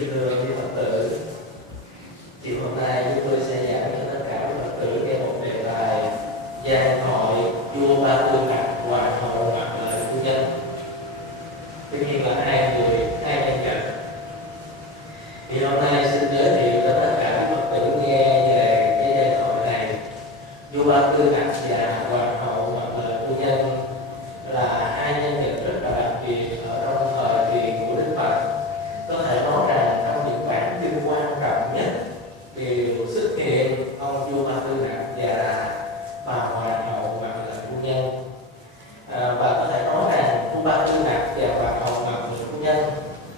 Kính thưa quý Phật tử, thì hôm nay chúng tôi sẽ giảng cho tất cả quý Phật tử nghe một đề tài giai thoại vua Ba Tư Hạt Hoàng hậu Mặt Lợi Phu Nhân. Tuy nhiên là hai nhân vật. Thì hôm nay xin giới thiệu cho tất cả quý Phật tử nghe về cái giai thoại này. Vua Ba Tư Hạt và Hoàng hậu Mặt Lợi Phu Nhân là hai nhân vật rất là đặc biệt ở trong thời kỳ của Đức Phật. Có thể nói rằng trong những bản kinh quan trọng nhất đều xuất hiện ông vua Ba Tư Hạt và Hoàng hậu Mặt Lợi Phu Nhân. Và có thể nói rằng vua Ba Tư Hạt và Hoàng hậu Mặt Lợi Phu Nhân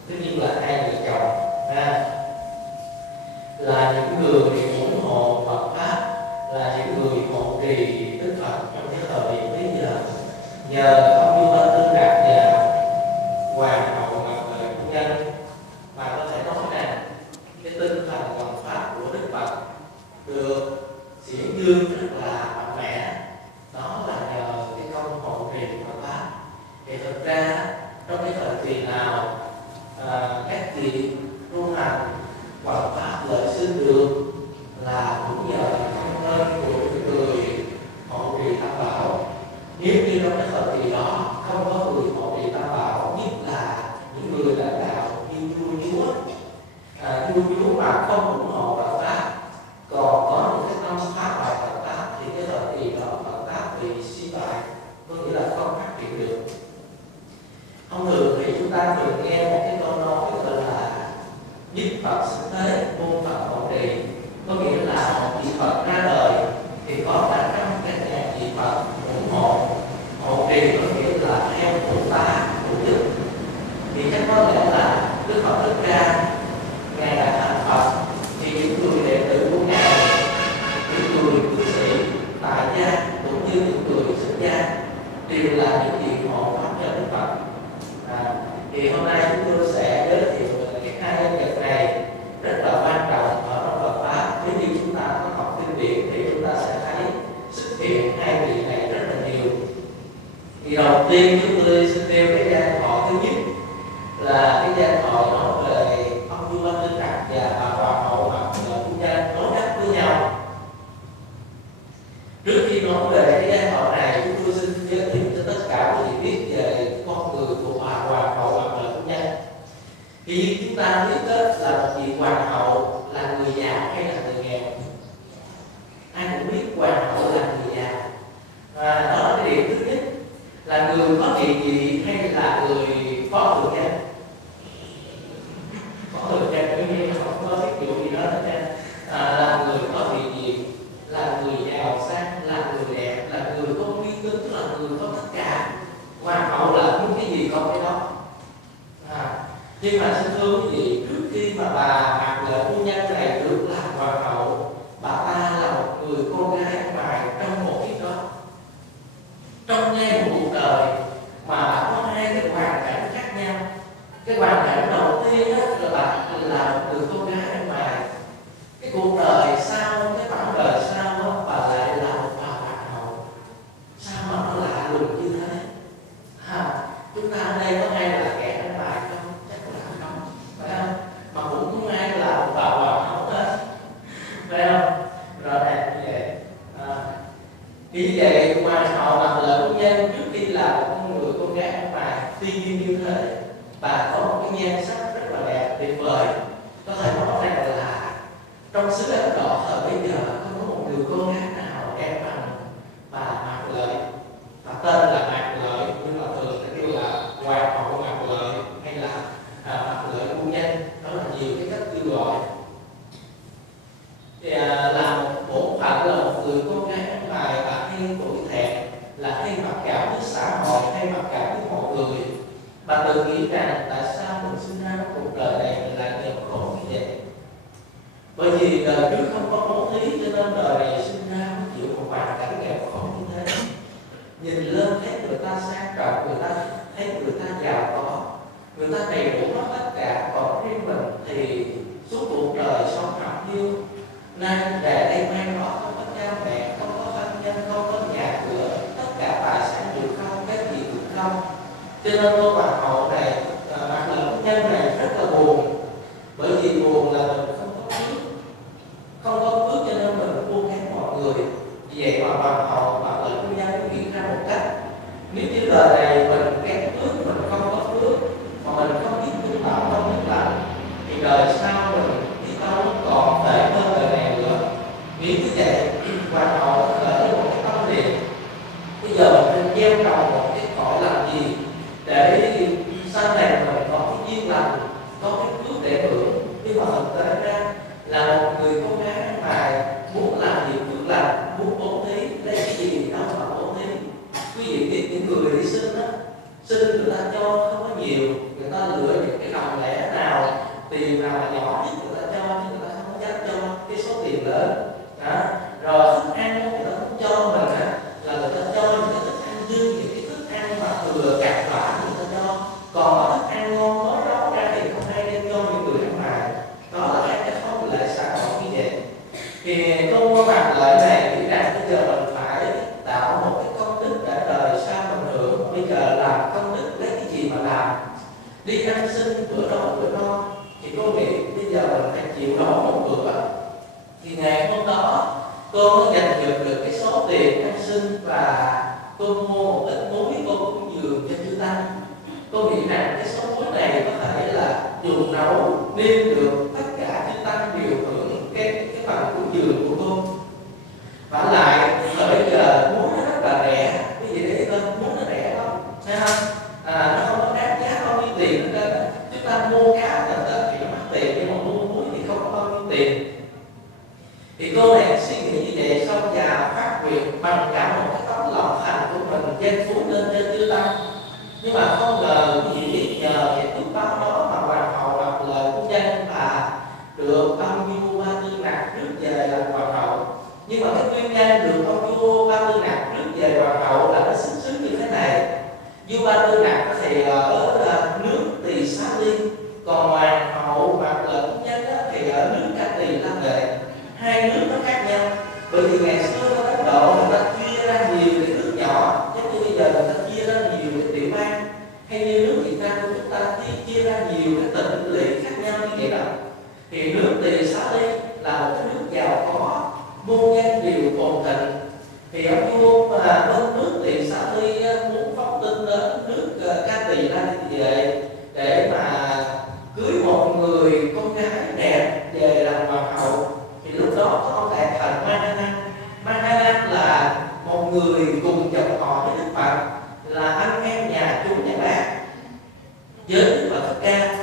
tất nhiên là hai người chồng là những người ủng hộ Phật pháp, là những người hộ trì Đức Phật trong cái thời điểm bây giờ. Nhờ ông vua Ba Tư Hạt và Hoàng hậu Mặt Lợi Phu Nhân mà có thể nói rằng cái tinh thần hoằng pháp của Đức Phật được diễn dương rất là mạnh mẽ. Đó là nhờ cái công hộ trì Phật pháp. Thì thực ra trong cái thời kỳ nào các vị tu hành hoằng pháp lợi sinh được là cũng nhờ công ơn của những người hộ trì tam bảo. Nếu như trong cái thời kỳ đó không có người hộ trì tam bảo, nhất là những người lãnh đạo như vua chúa mà không ủng hộ Phật pháp, còn có những cái tâm phá hoại Phật pháp, thì cái thời kỳ đó Phật pháp bị suy bại, có nghĩa là không phát triển được. Thông thường thì chúng ta thường nghe một cái câu nói gọi là nhất Phật sinh thế, muôn Phật hộ trì, có nghĩa là một vị Phật ra đời thì có cả trăm các ngàn vị Phật ủng hộ. Hộ trì có nghĩa là theo phụ tá phụ giúp. Thì chắc có lẽ là Đức Phật thực ra Ngài đã thành Phật, thì những người đệ tử của Ngài, những người cư sĩ, tại gia cũng như những người xuất gia đều là những vị hộ pháp cho Đức Phật. Thì hôm nay chúng tôi sẽ giới thiệu về hai nhân vật này rất là quan trọng ở trong Phật pháp. Nếu như chúng ta có học kinh điển thì chúng ta sẽ thấy xuất hiện hai vị này rất là nhiều. Thì đầu tiên chúng tôi xin nêu cái giai thoại thứ nhất là cái giai thoại nói về ông vua Ba Tư Hạt và Hoàng hậu Mặt Lợi Phu Nhân đối đáp với nhau. Trước khi nói về cái giai thoại này, chúng tôi xin giới thiệu cho tất cả quý vị biết về con người của Hoàng hậu Mặt Lợi Phu Nhân. Thì như chúng ta biết đó, là một vị hoàng hậu là người giàu hay là người nghèo? Ai cũng biết hoàng hậu là người giàu. Đó là cái điểm thứ nhất, là người có địa vị hay là người phó thượng nhân. Phó thượng nhân tuy nhiên không có ví dụ gì đó hết. Là người có địa vị, là người giàu sang, là người đẹp, là người có uy tín, là người có tất cả. Hoàng hậu là muốn cái gì có cái đó. Nhưng mà xin thưa quý vị, trước khi mà bà Mặt Lợi Phu Nhân này được làm hoàng hậu, bà ta là một người cô gái ngoài trong một kiếp đó. Trong ngay một cuộc đời mà bà có hai cái hoàn cảnh khác nhau. Cái hoàn cảnh đầu tiên là bà là một người cô gái ở ngoài. Cái cuộc đời sau, cái khoảng đời sau đó, bà lại là một bà hoàng hậu. Sao mà nó lạ lùng như thế? Chúng ta ở đây có ai là kẻ ở ngoài không? Chắc là không, phải không? Mà cũng không ai là một bà hoàng hậu hết, phải không? Rõ ràng như vậy. Vì vậy Hoàng hậu Mặt Lợi Phu Nhân trước khi là một người con gái ở ngoài, tuy nhiên như thế bà có một cái nhan sắc rất là đẹp tuyệt vời. Có thể nói rằng là trong xứ Ấn Độ thời bây giờ không có một người con gái nào đẹp bằng bà Mặt Lợi. Bà tên là Mặt Lợi nhưng mà thường sẽ kêu là Hoàng hậu Mặt Lợi hay là Mặt Lợi Phu Nhân. Đó là nhiều cái cách kêu gọi. Thì là một bổn phận là một người con gái ở ngoài, bà hay tuổi thẹn, là hay mặc cảm với xã hội, hay mặc cảm với mọi người. Bà tự nghĩ rằng tại sao mình sinh ra trong cuộc đời này mình lại nghèo khổ như vậy? Bởi vì đời trước không có bố thí cho nên đời này sinh ra mới chịu một hoàn cảnh nghèo khổ như thế. Nhìn lên thấy người ta sang trọng, người ta thấy người ta giàu có, người ta đầy đủ hết tất cả, còn riêng mình thì suốt cuộc đời sống học hiu. Nay về đây mai đó không có cha mẹ, không có thân nhân, không có nhà cửa, tất cả tài sản đều không, cái gì cũng không. Cho nên cô hoàng hậu này, Mặt Lợi Phu Nhân này rất là buồn. Bởi lành, có cái phước để hưởng, nhưng mà thực tế ra là một người con gái ăn mày muốn làm gì phước lành, muốn bố thí, lấy cái gì đâu mà bố thí. Quý vị biết những người đi sinh á, sinh người ta cho không có nhiều, người ta lựa những cái đồng lẻ nào, tiền nào mà nhỏ nhất người ta cho, chứ người ta không có dám cho cái số tiền lớn. Đó. Rồi thức ăn người ta cũng cho mình á, là người ta cho những cái thức ăn dư, những cái thức ăn mà thừa cặt vả người ta cho. Còn mà thức ăn ngon mới đó ra thì không ai nên cho những người ăn mày. Đó là cái không lệ xã hội như vậy. Thì cô Mặt Lợi này nghĩ rằng bây giờ mình phải tạo một cái công đức để đời sau mình hưởng. Bây giờ làm công đức lấy cái gì mà làm? Đi ăn xin bữa đói bữa no, thì cô nghĩ bây giờ mình phải chịu đói một bữa. Thì ngày hôm đó cô mới giành giật được cái số tiền ăn xin và cô mua một ít muối cô cũng dường cho chư tăng. Cô nghĩ rằng cái số muối này có thể là dùng nấu nên được tất cả chư tăng đều hưởng cái phần cúng dường của cô. Và lại thời giờ muối nó rất là rẻ, cái gì để coi muối nó rẻ không, thấy không? Nó không có đáng giá bao nhiêu tiền nữa. Chúng ta mua cá thì nó mắc tiền, nhưng mà mua muối thì không có bao nhiêu tiền. Thì cô này suy nghĩ như vậy, xong và phát nguyện bằng cả một cái tấm lòng thành của mình trên phú lên cho chư tăng. Nhưng mà không ngờ quý vị biết nhờ cái phước báo đó mà Hoàng hậu Mặt Lợi của dân là được ông vua Ba Tư Nặc rước về làm hoàng hậu. Nhưng mà cái nguyên nhân được ông vua Ba Tư Nặc rước về hoàng hậu là nó xứng xứng như thế này. Vua Ba Tư Nặc thì ở nước Tỳ Xá Liên, còn Hoàng hậu Mặt Lợi của dân thì ở nước Ca Tỳ La Vệ. Hai nước nó khác nhau, bởi vì ngày xưa ở Ấn Độ người ta chia ra nhiều cái nước nhỏ, giống như bây giờ người ta chia ra nhiều cái tiểu bang, hay như nước Việt Nam của chúng ta chia ra nhiều cái tỉnh lỵ khác nhau như vậy đó. Thì nước Tỳ Xá Liên là một cái nước giàu có, muôn dân đều phồn thịnh. Thì ông vua mà bên nước Tỳ Xá Liên muốn phóng tin đến nước Ca Tỳ La Vệ để mà cưới một người con gái đẹp về làm hoàng hậu. Thì lúc đó có ông Đại Thần Mahana. Mahana là một người cùng dòng họ với Đức Phật, là anh em nhà chú nhà bác với Đức Phật Thích Ca.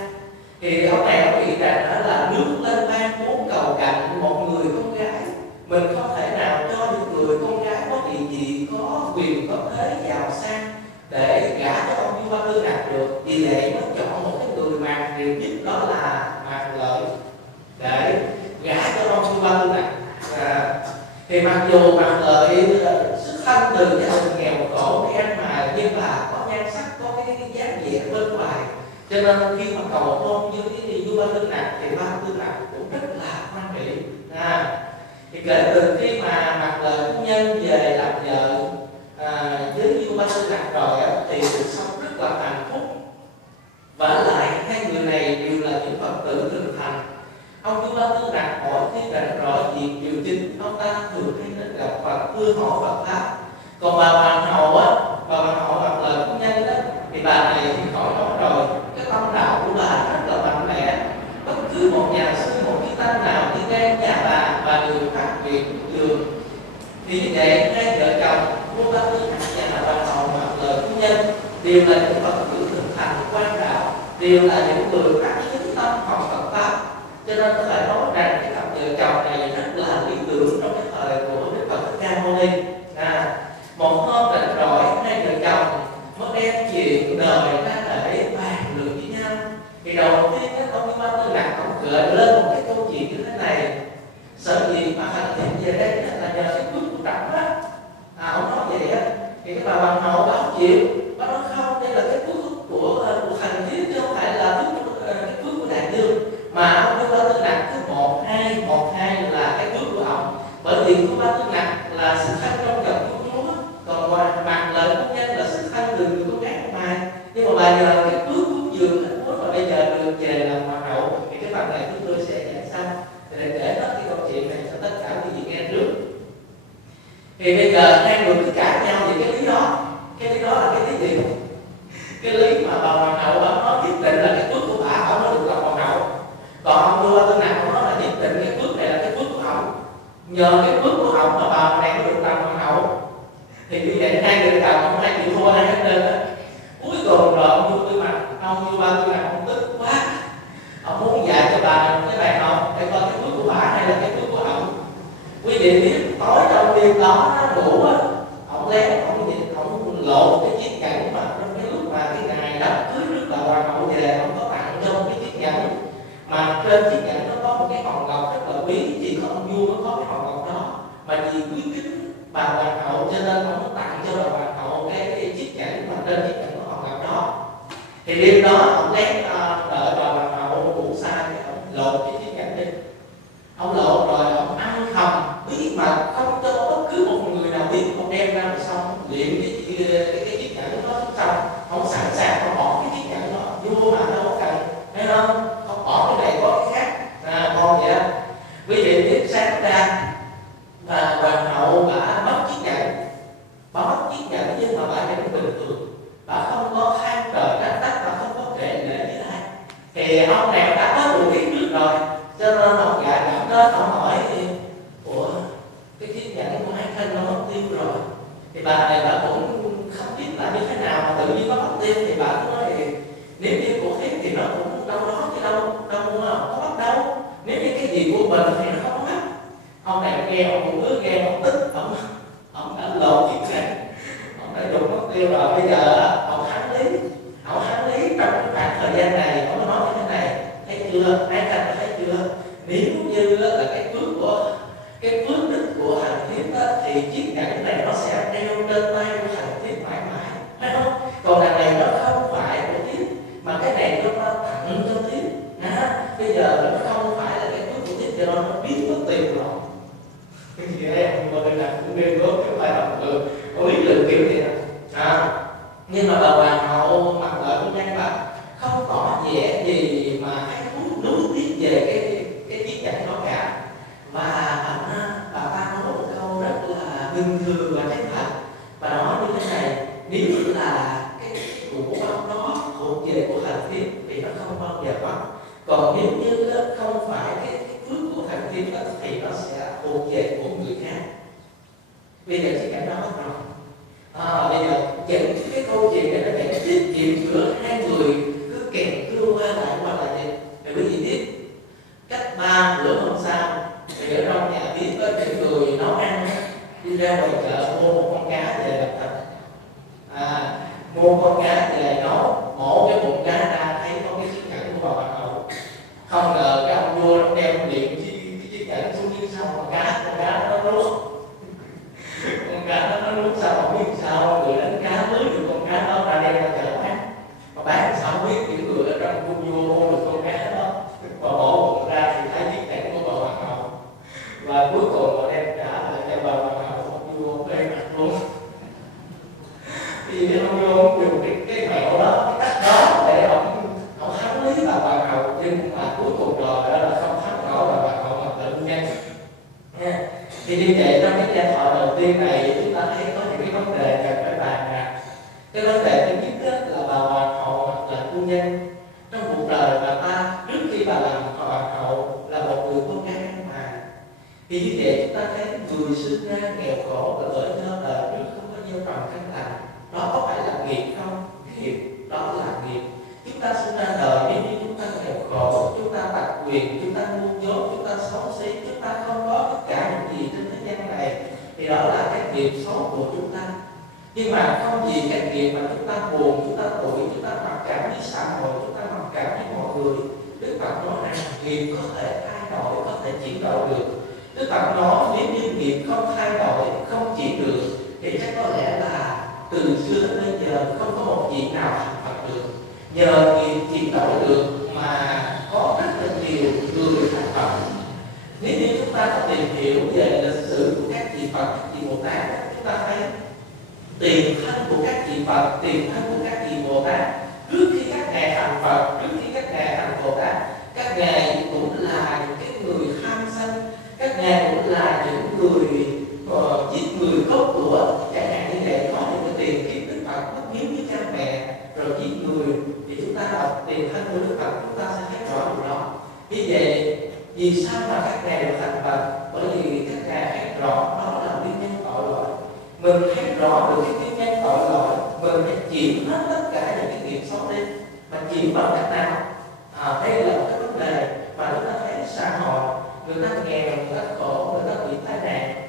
Thì ông này ông nghĩ rằng đó là nước lên ban muốn cầu cạnh một người con gái, mình không thể nào cho những người con gái có địa vị, có quyền, có thế giàu sang để gả cho ông vua Ba Tư Nặc được. Vì vậy nó chọn một cái người màng điều nhất, đó là Mặt Lợi, để gả cho ông vua Ba Tư Nặc. Thì mặc dù Mặt Lợi xuất thân từ gia đình nghèo khổ đi ăn mày, nhưng mà có nhan sắc, có cái dáng vẻ bên ngoài, cho nên khi mà cầu hôn với cái vua Ba Tư Nặc thì Ba Tư Nặc cũng rất là hoan hỷ. Thì kể từ khi mà Mặt Lợi phu nhân về làm vợ với vua Ba Tư Nặc rồi thì cuộc sống rất là hạnh phúc. Và lại hai người này đều là những Phật tử thực thành. Ông vua Ba Tư Nặc mỗi khi rảnh rỗi việc triều chính, ông ta thường hay đến gặp Phật, thưa hỏi Phật pháp. Còn bà hoàng hậu bà hoàng hậu Mặt Lợi phu nhân thì bà này thì khỏi nói rồi, cái tâm đạo của bà rất là mạnh mẽ. Bất cứ một nhà sư, một cái tăng nào đi ngang nhà bà đều phát nguyện dường. Thì như vậy hai vợ chồng vua Ba Tư Nặc và hoàng hậu Mặt Lợi phu nhân đều là những Phật tử thực thành quan đạo, đều là những người phát chứng tâm học Phật pháp. Cho nên có thể nói rằng cái cặp vợ chồng này rất là lý tưởng trong cái thời của Đức Phật Thích Ca Mâu Ni. Một hôm rảnh rỗi hai vợ chồng mới đem chuyện đời ra để bàn luận với nhau. Thì đầu tiên ông Ba Tư Nặc ông gợi lên một cái câu chuyện như thế này: sợ gì mà hành thiện về đây là nhờ cái phước của Trọng á. Ông nói vậy á, thì cái bà hoàng hậu báo chịu, bà nói không, đây là cái phước của hành thiện chứ không phải là cái phước của đại dương. Mà ông Ba Tư Nặc cứ một hai là cái phước của ông, bởi vì của Ba Tư Nặc là xuất thân trong dòng của Chúa, còn Mặt Lợi phu nhân là xuất thân từ người con gái của bà. Nhưng mà bà nhờ cái phước cúng dường hạnh phúc mà bây giờ được về làm hoàng hậu. Thì cái phần này chúng tôi sẽ giảng sau để kể hết cái câu chuyện này cho tất cả quý vị nghe trước. Thì bây giờ hai người cứ cãi nhau về cái lý đó. Cái lý đó là cái lý gì? Cái lý mà bà hoàng hậu bà nói nhất định là cái phước của bà nó được làm hoàng hậu. Còn ông vua Ba Tư Nặc nói là nhất định cái phước này là cái phước của ông, nhờ cái phước của ông mà bà này mới được làm hoàng hậu. Thì như vậy hai người chồng không ai chịu thua hai hết trơn á. Cuối cùng rồi ông vua Ba Tư Nặc ông tức quá, vị biết tối trong đêm đó nó ngủ á, ông lén ông lộ cái chiếc nhẫn mà trong cái lúc mà cái ngày đám cưới trước bà hoàng hậu về, ông có tặng cho cái chiếc nhẫn, mà trên chiếc nhẫn nó có một cái hòn ngọc rất là quý, chỉ có ông vua mới có cái hòn ngọc đó, mà vì quý kính bà hoàng hậu cho nên ông tặng cho bà hoàng hậu cái chiếc nhẫn mà trên chiếc nhẫn có hòn ngọc đó. Thì đêm đó ông lén đợi bà hoàng hậu ngủ sai, ông lột cái chiếc nhẫn đi, ông lột rồi ông ăn thầm bí mật không cho bất cứ một người nào biết, ông đem ra rồi xong luyện cái chiếc nhẫn đó xong, ông sẵn sàng ông bỏ cái chiếc nhẫn đó, vua mà đâu có cần, thấy không? Ông bỏ cái này có cái khác, còn vậy đó. Quý vị biết sáng ra và hoàng hậu bà mất chiếc nhẫn, bà mất chiếc nhẫn nhưng mà bà vẫn bình thường, bà không có than trời trách đất, bà không có kể lệ với ai. Thì ông này đã có đủ biết trước rồi, cho nên ông gạ gẫm đó, ông hỏi ủa cái chiếc nhẫn của hai thân nó mất tiêu rồi. Thì bà này bà cũng không biết là như thế nào mà tự nhiên nó mất tiêu, thì bà cũng nói nếu như của thiếp thì nó cũng đâu đó chứ đâu có mất đâu, nếu như cái gì của mình thì nó không mất. Ông này nghe ông cũng cứ nghe ông tức, ông đã lột chiếc nhẫn, ông đã dùng mất tiêu rồi, bây giờ ông hán lý trong khoảng thời gian này, ông nói như thế này, thấy chưa, ai ta thấy chưa, nếu như là cái phước đức của hàng thiếp thì chiếc nhẫn này nó sẽ đeo trên tay của hàng thiếp mãi mãi, thấy không? Còn đằng này nó không phải của thiếp, mà cái này nó tặng cho thiếp, bây giờ nó không phải là cái phước của thiếp, cho nên nó biến mất tiền rồi. Cái gì đấy nhưng mà bên này cũng nên có cái bài học có lý luận kiểu gì đó. Nhưng mà bà hoàng hậu mặc lợi của nhân bà không tỏ vẻ gì mà hay nuối tiếc về cái chiếc nhẫn đó cả, và bà ta nói một câu rất là bình thường và chân thật. Bà nói như thế này, nếu là cái của ông đó thuộc về của thần thiếp thì nó không bao giờ mất, còn nếu như không phải cái phước của thần thiếp đó, thì nó sẽ thuộc về của người khác. Bây giờ chiếc nhẫn đó mất rồi. Bây giờ dẫn cái câu chuyện này nó sẽ tiết kiệm giữa hai người cứ kèm cưa qua lại gì. Thì quý vị biết cách 3 bữa hôm sau thì ở trong nhà biết có những người nấu ăn đi ra ngoài chợ mua một con cá về làm thịt, mua con cá về nấu, mổ cái bụng cá ra thấy có cái chiếc nhẫn của bà hoàng hậu. Không ngờ cái ông vua nó đem điện cái chiếc nhẫn xuống dưới sau con cá nó nuốt con cá nó nuốt sao không biết sao, người đánh cá mới được con cá đó ra đem ra chợ bán, mà bán sao không biết, những người ở trong cung vua mua được con cá đó và bỏ bụng ra thì thấy chiếc nhẫn của bà hoàng hậu, và cuối cùng họ đem trả lại cho bà hoàng hậu, ông vua bê mặt luôn. Thì ông vua dùng cái mẹo đó, cái cách đó để ông thắng lý bà hoàng hậu, nhưng mà cuối cùng rồi đó là không thắng nổi bà hoàng hậu mà tự nhân. Thì như vậy trong cái giai thoại đầu tiên này chúng ta thấy có những cái vấn đề cần phải bàn ra. Cái vấn đề thứ nhất là bà hoàng hậu là phu nhân, trong cuộc đời bà ta trước khi bà làm hoàng hậu là một người con gái ăn mà. Thì như vậy chúng ta thấy người sinh ra nghèo khổ và bởi do đời trước không có gieo trồng căn lành, đó có phải là nghiệp không? Nghiệp, đó là nghiệp. Chúng ta sinh ra đời nếu như chúng ta nghèo khổ, chúng ta tặc quyền, chúng ta ngu dốt, chúng ta xấu xí, chúng ta không có tất cả những gì trên thế gian này, thì đó là cái nghiệp xấu của chúng ta. Nhưng mà không vì cái nghiệp mà chúng ta buồn, chúng ta tủi, chúng ta mặc cảm với xã hội, chúng ta mặc cảm với mọi người. Đức Phật nói rằng nghiệp có thể thay đổi, có thể chuyển đổi được. Đức Phật nói nếu như nghiệp không thay đổi, không chuyển được, thì chắc có lẽ là từ xưa đến bây giờ không có một vị nào thành Phật được. Nhờ nghiệp chuyển đổi được mà có rất là nhiều người thành Phật. Nếu như chúng ta có tìm hiểu về lịch sử của các vị Phật, các vị Bồ Tát, chúng ta thấy tiền thân của các vị Phật, tiền thân của các vị Bồ Tát, trước khi các ngài thành Phật, trước khi các ngài thành Bồ Tát, các ngài cũng là những cái người tham sân, các ngài cũng là những người giết người cướp của, chẳng hạn như vậy. Có những cái tiền kiếp Đức Phật mất hiếu với cha mẹ rồi giết người, thì chúng ta đọc tiền thân của Đức Phật chúng ta sẽ thấy rõ điều đó. Như vậy vì sao mà các ngài được thành Phật? Bởi vì các ngài thấy rõ đó là nguyên nhân tội lỗi. Mình thấy rõ được cái nguyên nhân tội lỗi, mình phải chịu hết tất cả những cái nghiệp xấu đi. Mà chịu bằng cách nào? Đây là một cái vấn đề mà chúng ta thấy xã hội, người ta nghèo, người ta khổ, người ta bị tai nạn,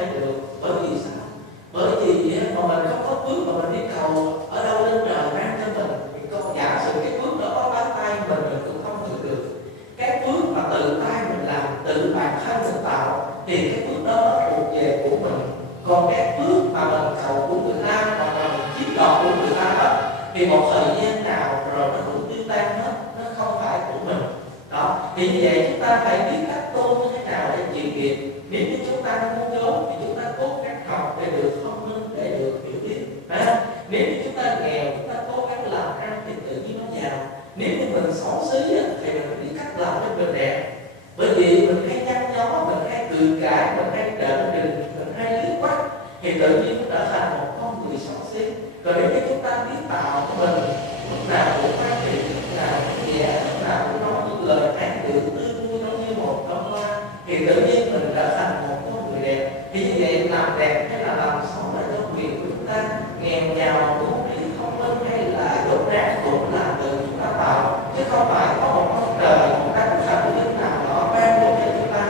thể được. Bởi vì sao? Bởi vì mà mình không có phước mà mình đi cầu ở đâu lên trời ban cho mình, thì có giả sử cái phước đó có tới tay mình cũng không được được. Cái phước mà tự tay mình làm, tự bản thân mình tạo, thì cái phước đó nó thuộc về của mình. Còn cái phước mà mình cầu của người ta hoặc là mình chiếm đoạt của người ta đó, thì một thời gian nào rồi nó cũng tiêu tan hết, nó không phải của mình. Đó, thì như vậy chúng ta phải biết cách tu như thế nào để chịu nghiệp. Nếu như chúng ta muốn giấu thì chúng ta cố gắng học để được thông minh, để được hiểu biết, phải không? Nếu như chúng ta nghèo, chúng ta cố gắng làm ăn thì tự nhiên nó giàu. Nếu như mình xấu xí thì mình biết cách làm cho mình đẹp. Bởi vì mình hay nhăn nhó, mình hay cười cãi, mình hay trợn trừng, mình hay liếc mắt, thì tự nhiên nó trở thành một con người xấu xí. Rồi nếu như chúng ta biết tạo cho mình lúc nào cũng phát triển, lúc nào cũng nhẹ, lúc nào cũng nói những lời an ủi tươi vui giống như một đóa hoa, thì tự nhiên mình trở thành một con người đẹp. Thì như vậy làm đẹp hay là làm xấu là do quyền của chúng ta. Nghèo giàu, ngu trí, thông minh hay là dốt nát cũng là từ chúng ta tạo, chứ không phải có một ông trời, một đấng thần linh nào đó ban cho chúng ta.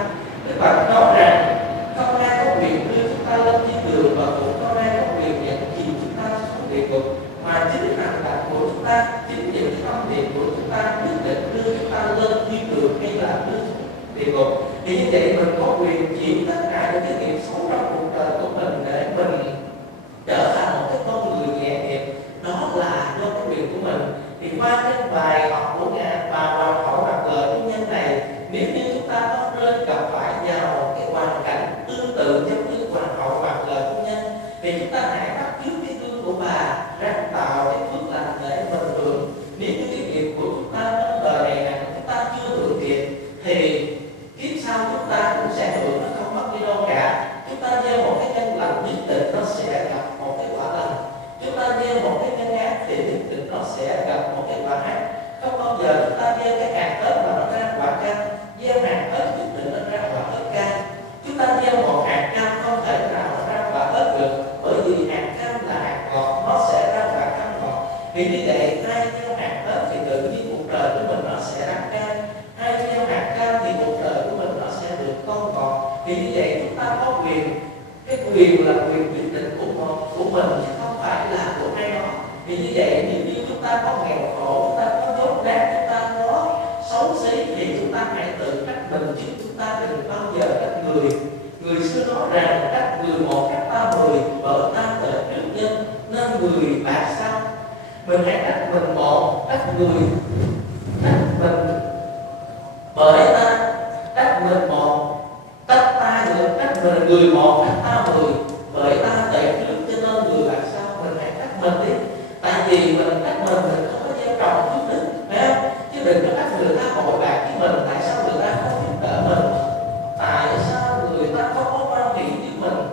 Đức Phật nói rằng không ai có quyền đưa chúng ta lên thiên đường, và cũng không ai có quyền nhận chìm chúng ta xuống địa ngục, mà chính hành động của chúng ta, chính những tâm niệm của chúng ta quyết định đưa chúng ta lên thiên đường hay là đưa xuống địa ngục. Thì như vậy mình có quyền chịu tất cả những cái nghiệp xấu trong cuộc đời của mình để mình trở thành một cái con người nhẹ nhàng. Đó là do cái quyền của mình. Thì qua cái bài học của Ngài và Hoàng hậu Mặc Lời Phu Nhân này, nếu như chúng ta có rơi gặp phải vào cái hoàn cảnh tương tự giống như Hoàng hậu Mặc Lời Phu Nhân, thì chúng ta hãy bắt chước cái gương của bà, ráng tạo cái phước lành để mình hưởng. Nếu như cái nghiệp của chúng ta trong đời này là chúng ta chưa hưởng kịp, thì kiếp sau chúng ta cũng sẽ hưởng, nó không mất đi đâu cả. Chúng ta gieo một cái nhân lành nhất định nó sẽ gặp một cái quả lành. Chúng ta gieo một cái nhân ác thì nhất định nó sẽ gặp một cái quả ác. Không bao giờ chúng ta gieo cái hạt ớt mà nó ra quả cam, gieo hạt ớt nhất định nó ra quả ớt cam. Chúng ta gieo một hạt cam không thể nào nó ra quả ớt được, bởi vì hạt cam là hạt ngọt, nó sẽ ra quả cam ngọt. Vì như vậy ai gieo hạt ớt thì tự nhiên cuộc đời của mình nó sẽ ra cam, ai gieo hạt cam thì cuộc đời của mình nó sẽ được con ngọt. Thì như vậy chúng ta có quyền, cái quyền là quyền quyết định của mình chứ không phải là của ai đó. Vì như vậy nếu như chúng ta có nghèo khổ, chúng ta có dốt nát, chúng ta có xấu xí, thì chúng ta hãy tự trách mình chứ chúng ta đừng bao giờ trách người. Người xưa nói rằng trách người một trách ta mười, bởi ta tự trước nhân nên người bạc sau. Mình hãy trách mình một, trách người, trách mình bởi ta, trách mình một, trách ta nữa, trách mình người một, trách ta mười, bởi ta tệ trước cho nên người bạc sau. Mình hãy trách mình đi, tại vì mình trách mình không có gieo trồng phước đức, phải không? Chứ đừng có trách người ta hội bạc với mình, tại sao người ta không giúp đỡ mình, tại sao người ta không có quan hệ với mình.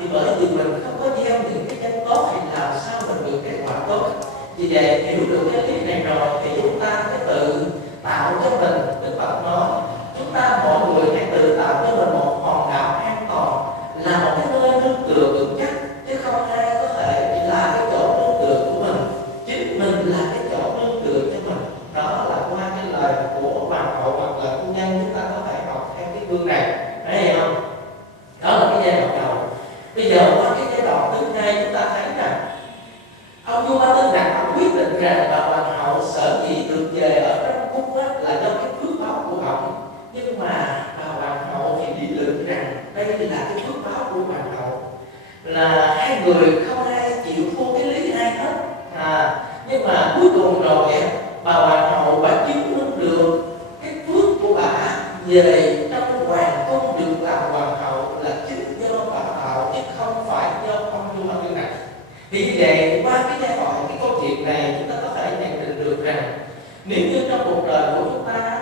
Thì bởi vì mình không có gieo những cái nhân tốt thì làm sao mình được kết quả tốt. Vì vậy hiểu được cái lý này rồi thì chúng ta phải tự tạo cho mình. Đức Phật nói chúng ta mọi người hãy tự tạo cho mình một hòn đảo an toàn, là một cái nơi nương tựa vững chắc, chứ không ai có thể là cái chỗ nương tựa của mình. Chính mình là cái chỗ nương tựa cho mình. Đó là qua cái lời của Hoàng hậu hoặc là phu nhân, chúng ta có thể học theo cái gương này, thấy không? Đó là cái giai đoạn đầu. Bây giờ qua cái giai đoạn thứ hai, chúng ta thấy rằng ông vua Ba Tư Nặc ông quyết định rằng bà Hoàng hậu sở dĩ được về ở trong cung là do cái phước báo của ông. Nhưng mà bà Hoàng hậu thì lý luận rằng đây là cái phước báo của Hoàng hậu, là hai người không ai chịu thua cái lý ai hết. Nhưng mà cuối cùng rồi bà Hoàng hậu bà chứng minh được cái phước của bà về trong hoàng cung được làm hoàng hậu là chính do bà tạo, chứ không phải do ông vua Ba Tư Nặc. Thì như vậy qua cái giai đoạn cái câu chuyện này, chúng ta có thể nhận định được rằng nếu như trong cuộc đời của chúng ta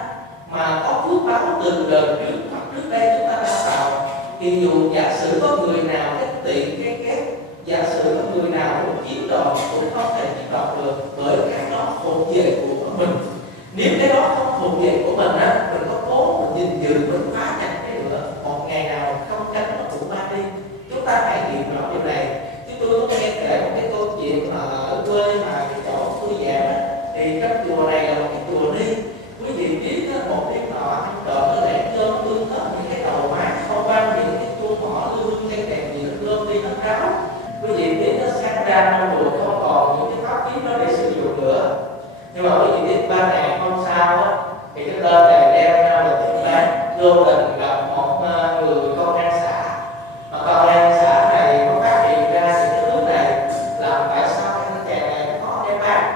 mà có phước báo từ đời trước hoặc trước đây chúng ta đã tạo, thì dù giả sử có người nào cái tiện cái kép, giả sử có người nào muốn chiếm đoạt cũng không thể chiếm đoạt được, bởi cái đó thuộc về của mình. Nếu cái đó không thuộc về của mình mình có cố mình gìn giữ, mình phá chặt cái nữa, một ngày nào không tránh nó cũng bay đi. Chúng ta hãy hiểu rõ điều này. Chứ tôi có nghe kể một cái câu chuyện mà ở quê mà cái chỗ tôi giảng thì trong chùa này là một cái chùa đi. Quý vị biết một đêm nọ ăn trộm nó để cơm tương hết những cái đầu mát không ban những cái chuông mỏ lưu quý vị biết nó sáng ra trong chùa không còn những cái pháp khí đó để sử dụng nữa. Nhưng mà quý vị biết 3 ngày hôm sau á, thì cái tên này đem ra được những cái vô tình gặp một người công an xã, mà công an xã này có phát hiện ra những cái thứ này làm tại sao anh chàng này có đem bán.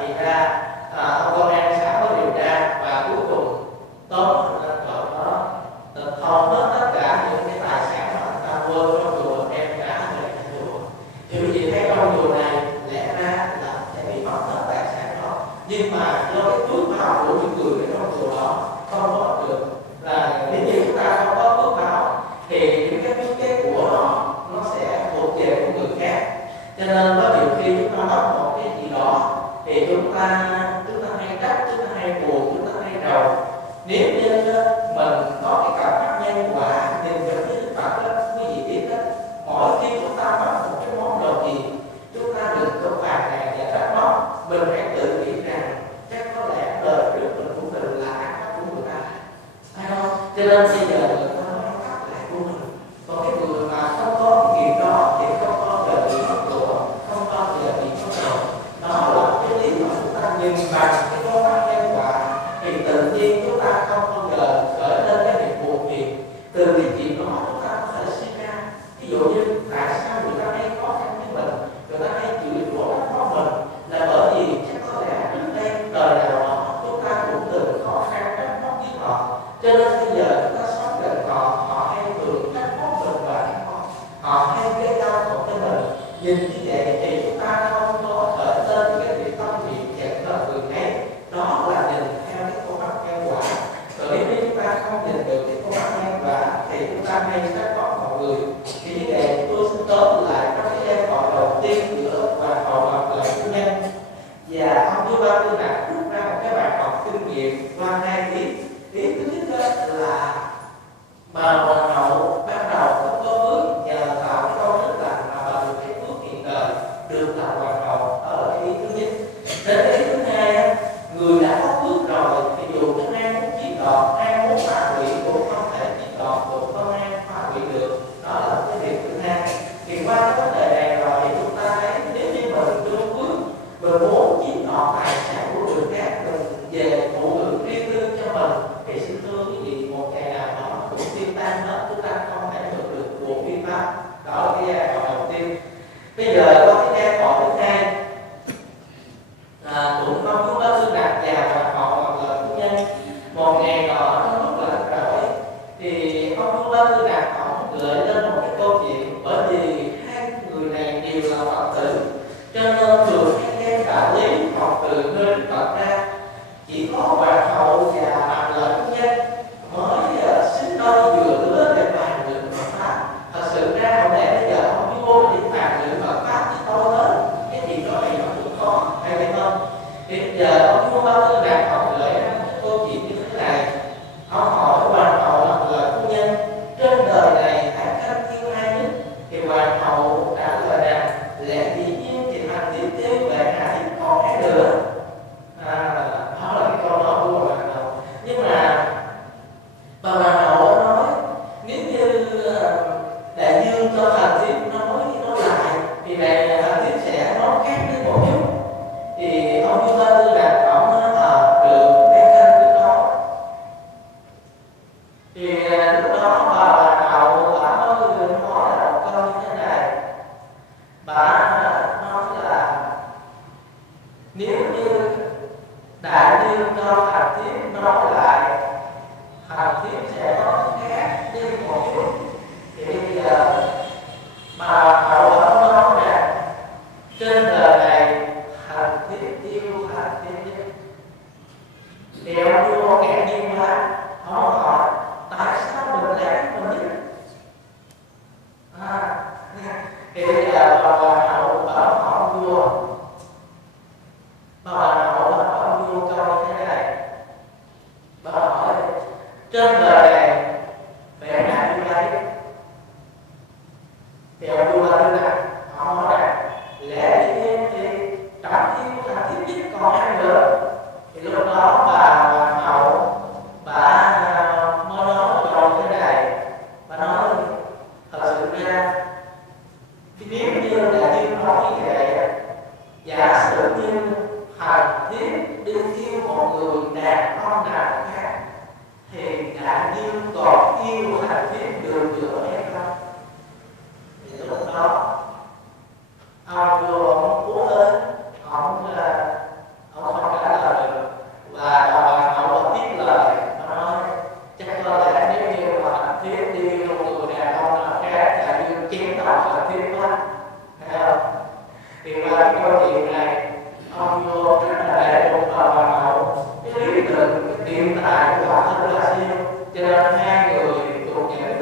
Thì ra ông công an xã có điều tra và cuối cùng tóm lên cậu đó tịch thu hết tất cả những cái tài sản mà anh ta quên trong chùa đem trả về chùa. Thì quý vị thấy trong chùa này lẽ ra là sẽ bị mất hết tài sản đó, nhưng mà do cái phước báo của những người ở trong chùa đó không có được, là nếu như chúng ta không có phước báo thì những cái phước kết của nó sẽ thuộc về của người khác. Cho nên có nhiều khi chúng ta mất một cái gì đó thì chúng ta hay trách, chúng ta hay buồn, chúng ta hay rầu. Nếu như mình có cái cảm giác nhân quả nhìn về phía Đức Phật đó, quý vị biết đó, mỗi khi chúng ta mất một cái món đồ gì, chúng ta đừng có phàn nàn và trách móc, mình hãy tự nghĩ rằng chắc có lẽ đời trước mình cũng từng là ăn cắp của người ta, phải không? Cho nên bây giờ người ta mới cắp lại của mình. Còn cái người mà không có cái nghiệp đó thì không bao giờ bị mất của, không bao giờ bị mất đồ. Đó là cái lý mà chúng ta nhìn bằng cái con mắt nhân quả thì tự nhiên chúng ta không bao giờ khởi lên cái việc buồn phiền. Từ cái chuyện đó chúng ta có thể suy ra, ví dụ như tại sao người ta hay khó khăn với mình, người ta hay chửi rủa đánh móc mình, là bởi vì chắc có lẽ trước đây đời nào đó chúng ta cũng từng khó khăn đánh móc với họ, cho nên bây giờ chúng ta sống gần họ, họ hay thường đánh móc mình và họ hay gây đau khổ cho mình. Nhìn như vậy thì chúng ta không có khởi lên cái việc tâm niệm dành cho người khác, đó là nhìn theo cái con mắt nhân quả. Rồi nếu như chúng ta không nhìn được cái con mắt nhân quả thì chúng ta hay trách móc mọi người. Thì như vậy tôi xin tóm lại trong cái giai đoạn đầu tiên giữa Hoàng hậu Ngọc Lệ Phu Nhân và ông Vua Ba Tư Nặc rút ra một cái bài học kinh nghiệm qua 2 ý. Ý thứ nhất là bà Hoàng hậu ban đầu không có phước, nhờ tạo cái công đức lành mà bà được cái phước hiện đời được làm hoàng hậu. Đó là cái ý thứ nhất. Đến ý thứ hai, người đã có phước rồi thì dù cái ai muốn chiếm đoạt, ai muốn phá hủy cũng không thể chiếm đoạt, cũng không ai phá hủy được. Đó là cái việc thứ hai. Thì qua cái vấn đề này rồi thì chúng ta thấy nếu như mình đưa phước, mình muốn chiếm đoạt tài sản của người khác, mình về thụ hưởng riêng tư cho mình, thì xin thưa quý vị, một ngày nào đó cũng tiêu tan hết, chúng ta không thể hưởng được của vi pháp. Đó là cái giai đoạn đầu tiên. Bây giờ có cái giai đoạn thứ hai, cũng có Vua Ba Tư Nặc và Hoàng hậu Ngọc Lệ Phu Nhân. Một ngày nọ trong lúc rảnh rỗi thì ông Vua Ba Tư Nặc ông gợi lên một cái câu chuyện, bởi vì hai người này đều là Phật tử, cho nên thường hay đem đạo lý học từ nơi Đức Phật ra. Chỉ có Hoàng hậu và Ngọc Lệ Phu Nhân mới sinh đôi vừa lứa để bàn luận Phật pháp. Thật sự ra không lẽ bây giờ ông vua để bàn luận Phật pháp chứ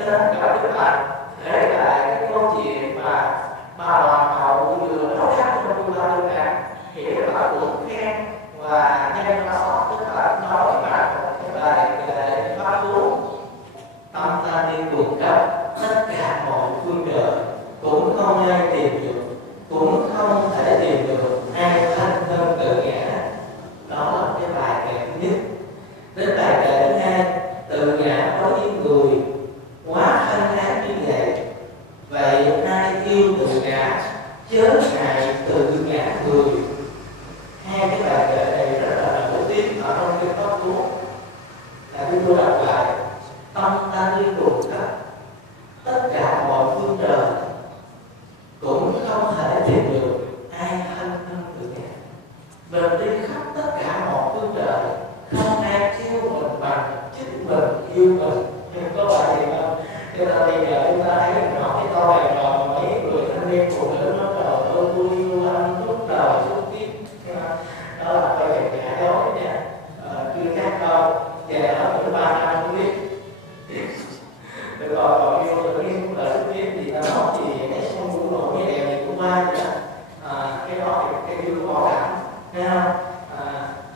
nên gặp các bạn kể lại cái câu chuyện mà bà hoàng hậu vừa nói ra trong Chu La Tương Đạt, thì các bạn cũng khen và nhân đó các bạn nói bạn cái bài kệ pháp cú tâm ta đi cùng cấp tất cả mọi phương trời cũng không ai tìm được, cũng không thể tìm được ai thanh hơn tự ngã. Đó là cái bài kệ thứ nhất. Đến bài kệ thứ hai, tự ngã đối với người quá thân ác như vậy, vậy ai yêu tự ngã chớ ngại tự ngã người. Hai cái bài kệ này rất là nổi tiếng ở trong kinh pháp cú. Là chúng tôi đọc lại: tâm ta liên tục khắp tất cả mọi phương trời cũng không thể tìm được ai thân hơn tự ngã. Mình đi khắp tất cả mọi phương trời, không ai yêu mình bằng chính mình yêu mình. Nhưng có phải gì không? Cho nên bây giờ chúng ta thấy nói cái câu này rồi, mấy người thanh niên phụ nữ nói trời ơi tôi yêu anh suốt đời suốt kiếp. Đó là câu chuyện giả dối nha. Chưa chắc đâu, về đóถึง 3 năm không biết. Được rồi, còn yêu tự nhiên cũng là suốt kiếp thì ta nói gì cái sông vũ nổi như đèo thì cũng mai vậy đó. Cái đó thì cái yêu có cảm, thấy không?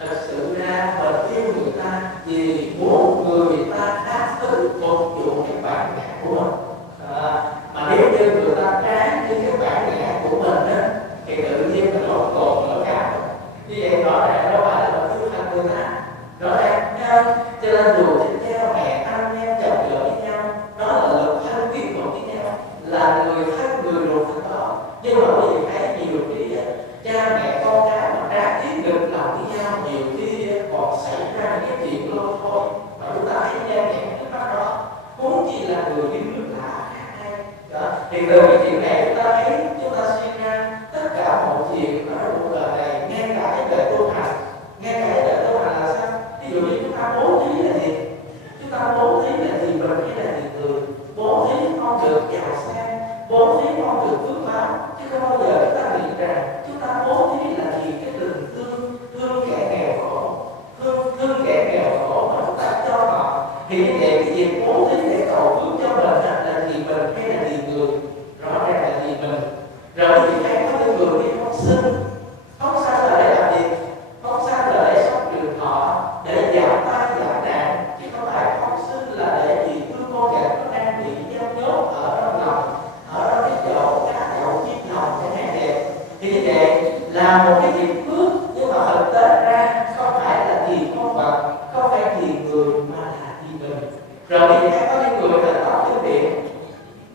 Thật sự ra mình yêu người ta vì muốn người ta đáp ứng phục vụ cái bản ngã của mình. Mà nếu như người ta trái với cái bản ngã của mình á, thì tự nhiên mình lộn cồn lỡ cảm. Như vậy rõ ràng đâu phải là mình yêu thương người ta, rõ ràng nhau. Cho nên dù thích nhau, mẹ anh em chồng vợ với nhau, đó là lực thân quyến thuộc với nhau, là người thân người ruột thịt đó. Nhưng mà quý vị thấy nhiều khi cha mẹ con cái mà ra thiết được lòng với nhau, nhiều khi còn xảy ra những cái chuyện lôi thôi mà chúng ta thấy nhan nhản trước mắt đó, huống chi là người yêu nước lạ khác hay đó. Thì từ cái chuyện này chúng ta thấy, chúng ta suy ra tất cả mọi chuyện ở cuộc đời này, ngay cả cái đời tu hành, ngay cả cái đời tu hành là sao? Ví dụ như chúng ta bố thí là gì? Chúng ta bố thí là gì mình hay là gì người? Bố thí mong được giàu sang, bố thí mong được phước báo, chứ không bao giờ chúng ta nghĩ rằng chúng ta bố thí là vì cái tình thương kẻ nghèo khổ, thương kẻ nghèo khổ mà chúng ta cho họ. Thì như vậy cái việc bố thí để cầu phước cho mình là vì mình hay là vì người? Rõ ràng là vì mình. Rồi thì hay có những người đi phóng sinh, phóng sanh là để làm gì? Phóng sanh là để sống trường thọ, để giảm tai giảm nạn, chứ không phải phóng sinh là để vì thương con trẻ nó đang bị giam nhốt ở trong lòng, ở trong cái chỗ cá chậu chim lòng chẳng hạn vậy. Thì như vậy là một cái việc phước, nhưng mà thực tế ra không phải là vì con vật, không phải vì người, mà là vì mình. Rồi thì có những người là có cái điện,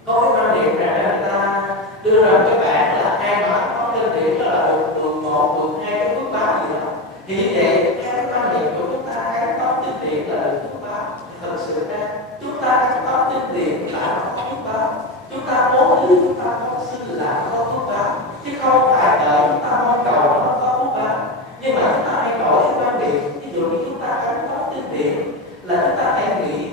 có cái quan điểm rằng người ta đưa ra cái bản là ai nói có cái điện đó là đường 1, đường 2 cái phước báo gì đó. Thì như vậy cái quan điểm của chúng ta cái có cái điện là được phước báo. Thật sự ra chúng ta có cái điện là có phước báo. Chúng ta bố thí, chúng ta không xin là có phước báo, chứ không phải đợi chúng ta mong cầu nó có phước báo. Nhưng mà chúng ta hay đổi cái quan điểm, ví dụ như chúng ta không có tin điện là chúng ta hay nghĩ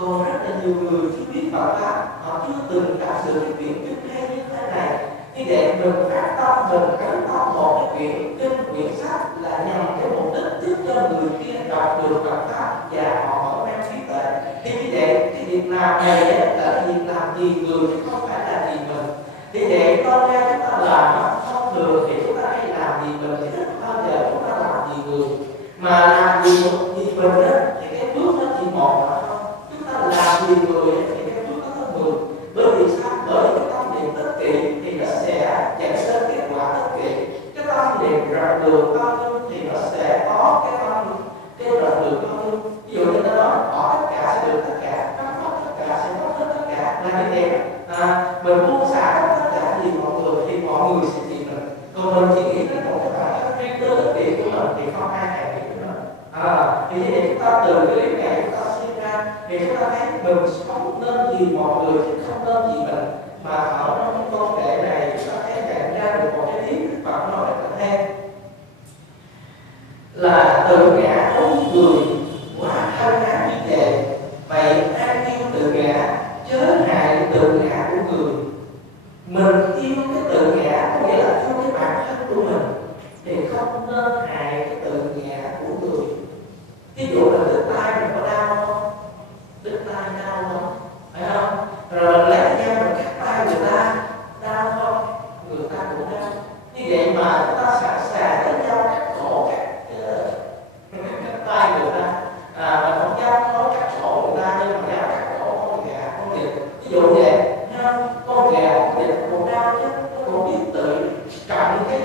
còn rất là nhiều người chưa biết Phật pháp, họ chưa từng gặp được cái quyển kinh hay như thế này. Như vậy mình phát tâm, mình cấn tâm một cái quyển kinh, quyển sách là nhằm cái mục đích giúp cho người kia đọc được Phật pháp và họ mở mang trí tuệ. Thì như vậy cái việc làm này là việc làm vì người chứ không phải là vì mình. Thì vậy con ra chúng ta làm không thường thì chúng ta hay làm vì mình, thì rất bao giờ chúng ta làm vì người. Mà làm vì mình đó, thì cái bước nó chỉ một mà thôi. Chúng ta làm vì người thì cái bước nó có 10. Bởi vì sao? Bởi vì cái tâm niệm tất kỷ thì nó sẽ dẫn đến kết quả tất kỷ. Cái tâm niệm rộng đường bao nhiêu thì nó sẽ có cái rộng đường bao nhiêu. Ví dụ như nó nói có tất cả sẽ được tất cả, có tất cả sẽ có tất cả, là như vậy. Mình buông xả tất cả vì mọi người thì mọi người sẽ vì mình. Còn mình chỉ nghĩ đến một cái bản thân riêng tư tất kỷ của mình thì không ai hay nghĩ đến mình. Thì như vậy chúng ta từ cái lý này chúng ta suy ra thì chúng ta thấy mình sống nên vì mọi người chứ không nên vì mình. Mà ở trong câu kệ này chúng ta thấy nhận ra được một cái ý Phật nói rất là hay, là tự ngã đối với người quá thân ác như vậy, vậy ai yêu tự ngã chớ hại tự ngã của người. Mình yêu cái tự ngã có nghĩa là yêu cái bản thân của mình thì không nên hại cái tự ngã của người. Ví dụ là đứt tay mình có đau không? Đứt tay đau không? Phải ví dụ vậy ha, con gà thì còn đau chứ, nó còn biết tự trọng cái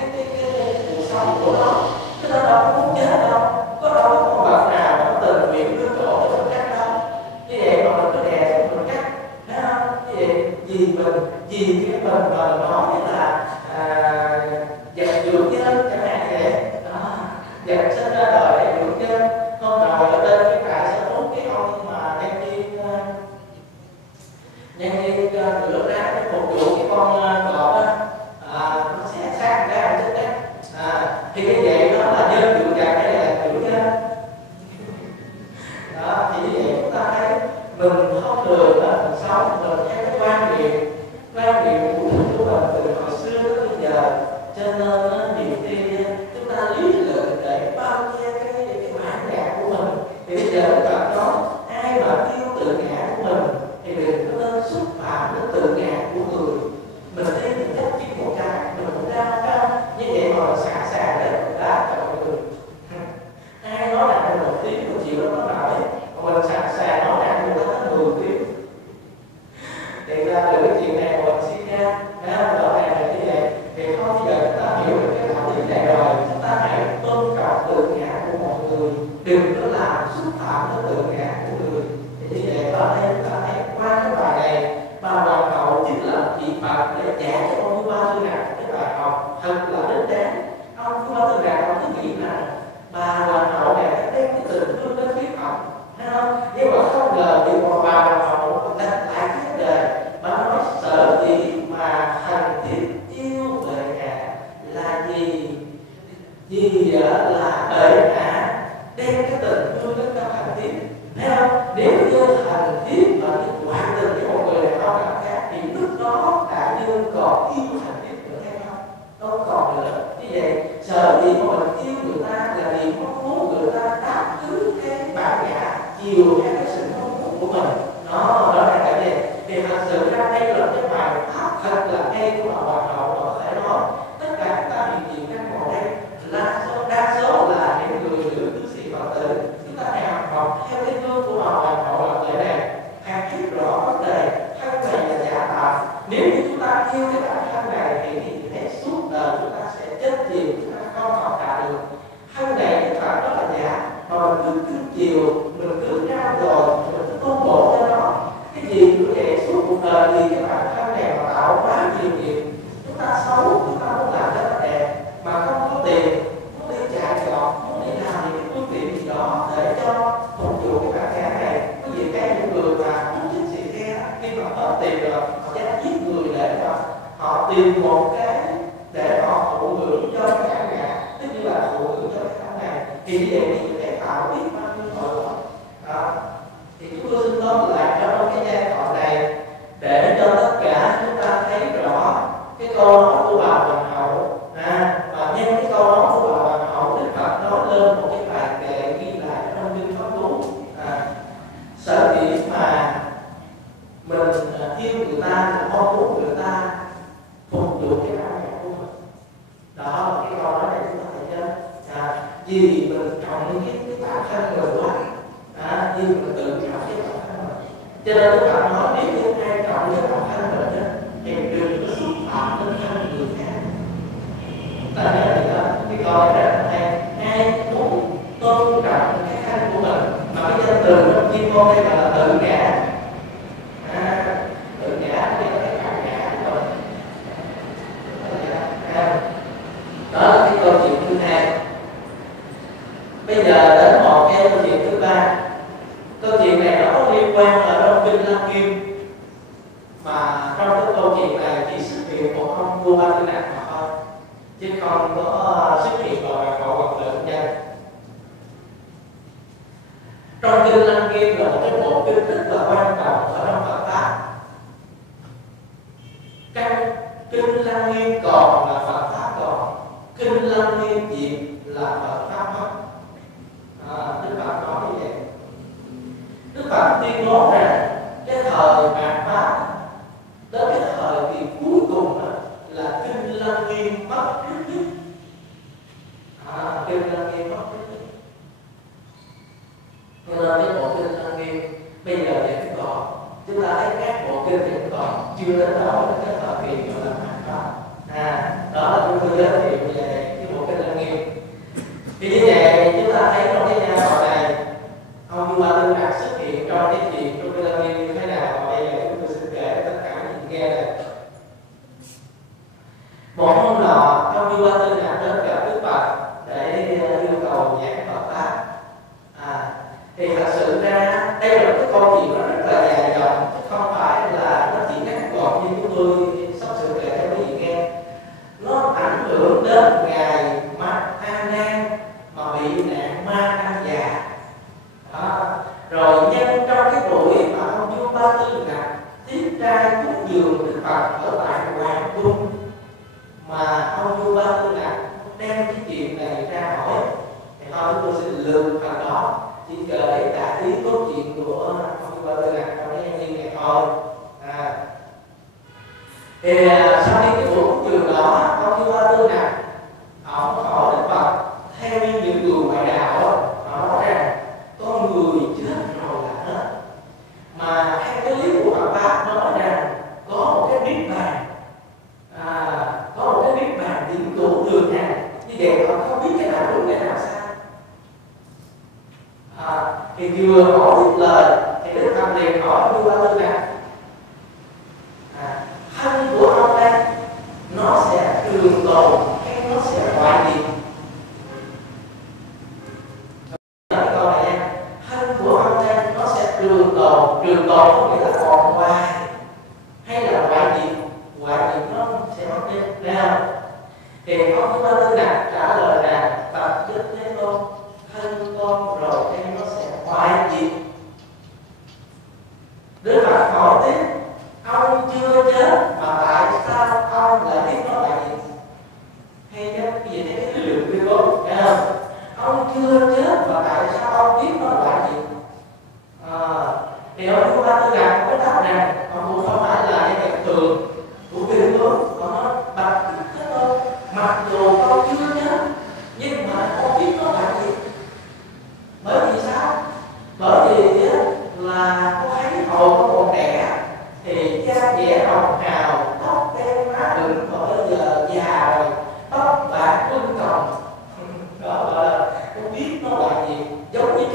cuộc sống của nó, chứ nó đâu có muốn chết đâu, có đâu có con vật nào nó tình nguyện đưa chỗ cho nó cắt đâu. Như vậy mà mình cứ đè xuống mình cắt, thấy không? Như vậy vì cái mình mà nói là dạy dược nhân chẳng hạn vậy đó, dạy sinh ra đời để dược nhân, con rồi ở bên cái trại sở thú cái ông mà nhân viên rửa ra để phục vụ cái con cọp á, nó sẽ sát ra ở trên đấy, thì cái vậy đó là nhân dược dạy hay là dược nhân đó. Thì như vậy chúng ta thấy mình không được đó, mình sống mình theo cái quan niệm của mình từ hồi xưa tới bây giờ, cho nên nhiều khi chúng ta lý luận để bao che cái bản ngã của mình. Thì bây giờ chúng ta nói ai mà yêu tự ngã của mình thì đừng có nên xúc phạm đến tự ngã của người. Mình thấy mình chắc chiếc một cái mình cũng đau phải không? Như vậy mà mình sẵn sàng để mình đá cho mọi người. Ai nói rằng mình 1 tiếng một chiều đó nó nổi, mà mình sẵn sàng nói rằng người ta nói 10 tiếng. Thì ra từ cái chuyện này mình suy ra rõ ràng là như vậy. Thì không bao giờ chúng ta hiểu được cái đạo lý này rồi, chúng ta hãy tôn trọng tự ngã của mọi người, đừng có làm xúc phạm đến tự ngã của người. Thì như vậy đó, đây chúng ta thấy qua cái bài này, bà Hoàng hậu chính là vị Phật để trả cho ông Vua Ba Tư Nặc cái bài học thật là đích đáng. Ông Vua Ba Tư Nặc ông cứ nghĩ rằng bà Hoàng hậu này đã đem cái tình thương đến phía ông, thấy không? Nhưng mà không ngờ bị bà Hoàng hậu đặt lại cái vấn đề, bà nói sở dĩ mà hành thiếp yêu bệ hạ là gì là bệ hạ đem cái tình thương đến cho hành thiếp, thấy không? Nếu như hành thiếp mà cái ngoại tình với một người đàn ông nào khác thì lúc đó đã như còn yêu hành thiếp nữa hay không? Đâu còn nữa. Như vậy sở dĩ mà mình yêu người ta là vì mong muốn người ta đáp ứng cái bản ngã chiều theo cái sự mong muốn của mình. Đó là cái gì? Thì thật sự ra đây là cái bài pháp thật là hay của bà Hoàng hậu. Có thể nói tất cả chúng ta hiện diện đang ngồi đây là đa số là những người nữ cư sĩ Phật tử, chúng ta hãy học theo cái gương của bà Hoàng hậu là thế này, hãy biết rõ vấn đề thân này là giả tạo. Nếu như chúng ta yêu cái bản thân này thì hết suốt đời chúng ta sẽ chết chiều, chúng ta không học đạt được. Thân này cái bản đó là giả, mà mình cứ chiều, mình cứ trao dồi, mình cứ tu bổ cho nó. Cái gì cũng vậy, suốt cuộc đời thì cái bản thân này mà tạo quá nhiều nghiệp. Chúng ta xấu, chúng ta muốn làm cho nó đẹp, mà không có tiền, muốn đi chạy trọt, muốn đi làm những cái phương tiện gì đó để cho phục vụ cái bản ngã này. Có gì cái những người mà muốn chính trị kia, khi mà hết tiền rồi, họ sẽ giết người để mà họ tìm một cái để họ thụ hưởng cho cái bản ngã, tức như là thụ hưởng cho cái bản này. Thì như vậy thì để tạo biết bao nhiêu tội lỗi. Thì chúng tôi xin tóm lại trong cái giai đoạn này để cho tất cả chúng ta thấy rõ cái câu nói của bà Hoàng hậu, và nhân cái câu nói của bà Hoàng hậu, Đức Phật nói lên một cái bài kệ ghi lại trong kinh Pháp Cú. Sở dĩ mà mình yêu người ta là mong muốn người ta phục vụ cái bản ngã của mình. Đó là cái câu nói này chúng ta thấy chưa? Vì mình trọng cái bản thân mình quá, vì mình tự trọng cái bản thân mình. Cho nên Đức Phật nói nếu như ai trọng cái bản thân mình thì đừng có xúc phạm đến thân người khác. Ta nhớ thì đó, cái câu này rất là hay. Ai muốn tôn trọng cái thân của mình, mà cái danh từ trong chuyên môn đây là tự ngã. Tự ngã thì là cái bản ngã của mình. Đó là cái câu chuyện thứ hai. Bây giờ đến một cái câu chuyện thứ ba. Câu chuyện này nó có liên quan ở trong kinh Lăng Nghiêm, mà trong cái câu chuyện này chỉ xuất hiện một ông vua Ba Tư Nặc mà thôi, chứ không có xuất hiện vào Hoàng hậu hoặc lượng nhân. Trong kinh Lăng Nghiêm là một cái bộ kinh rất là quan trọng ở trong Phật pháp. Kinh Lăng Nghiêm còn là Phật pháp còn, kinh Lăng Nghiêm diệt là Phật pháp mất. Đức Phật nói như vậy. Đức Phật tuyên bố rằng cái thời mạt Pháp đến cái thời kỳ cuối cùng là kinh Lăng Nghiêm mất trước nhất. Kinh Lăng Nghiêm mất trước nhất. Cho nên cái bộ kinh Lăng Nghiêm bây giờ thì còn chúng ta thấy các bộ kinh chưa đến đó là cái thời kỳ gọi là mạt Pháp. Đó là chúng tôi giới thiệu về cái bộ kinh Lăng Nghiêm. Thì như vậy chúng ta thấy trong cái giai đoạn này ông vua Ba Tư Nặc xuất hiện trong cái chuyện trong kinh Lăng Nghiêm như thế nào, và bây giờ chúng tôi xin kể tất cả những nghe này. Một hôm nọ ông vua Ba Tư Nặc đến gặp Đức Phật để yêu cầu giảng Phật pháp. Thì thật sự ra đây là một cái câu chuyện nó rất là dài dòng, chứ không phải là nó chỉ ngắn gọn như chúng tôi sắp sửa kể cho quý vị nghe. Nó ảnh hưởng đến ngài Mạc A Nan mà bị nạn ma ăn già. Rồi nhân trong cái buổi mà ông vua Ba Tư Nặc tiếp trai cúng dường Đức Phật ở tại Hoàng Cung, mà ông vua Ba Tư Nặc đem cái chuyện này ra hỏi, thì thôi tôi sẽ lượt phần đó, chỉ kể đại ý cốt truyện của ông vua Ba Tư Nặc trong cái nhân này thôi. Thì sau khi cái buổi cúng dường đó, ông vua Ba Tư Nặc ông hỏi Đức Phật theo như những người ngoại đạo họ nói rằng con người chết rồi là hết, mà theo cái lý của Phật pháp nói rằng có một cái niết bàn, có một cái niết bàn vĩnh cửu thường hằng. Như vậy họ không biết cái nào đúng cái nào sai. Thì vừa hỏi tiếp lời thì Đức Phật liền hỏi vua Ba Tư Nặc, thân của ông đây nó sẽ trường tồn hay nó sẽ hoại diệt? Câu này nha, thân của ông đây nó sẽ trường tồn có nghĩa là còn hoài, hay là hoại diệt? Hoại diệt nó sẽ mất đi, thấy không? Thì ông vua Ba Tư Nặc trả lời rằng Bạch Đức Thế Tôn, thân con rồi hay nó sẽ hoại diệt? Đức Phật hỏi tiếp, ông chưa chết mà tại sao ông lại biết nó là gì? Hay chứ, cái gì thấy cái lý lượng tuyên bố, thấy không? Ông chưa chết mà tại sao ông biết nó là gì? Thì ông vua Ba Tư Nặc mới đáp rằng ông vua không phải là cái cảnh thường của tuyên bố, ông nói Bạch Đức Thế Tôn, mặc dù con chưa chết nhưng mà con biết nó là gì. Bởi vì sao? Bởi vì là con thấy hồi con còn trẻ thì da dẻ hồng hào, tóc đen má ửng, còn bây giờ già rồi tóc bạc lưng còng. Đó gọi là con biết nó là gì. Giống như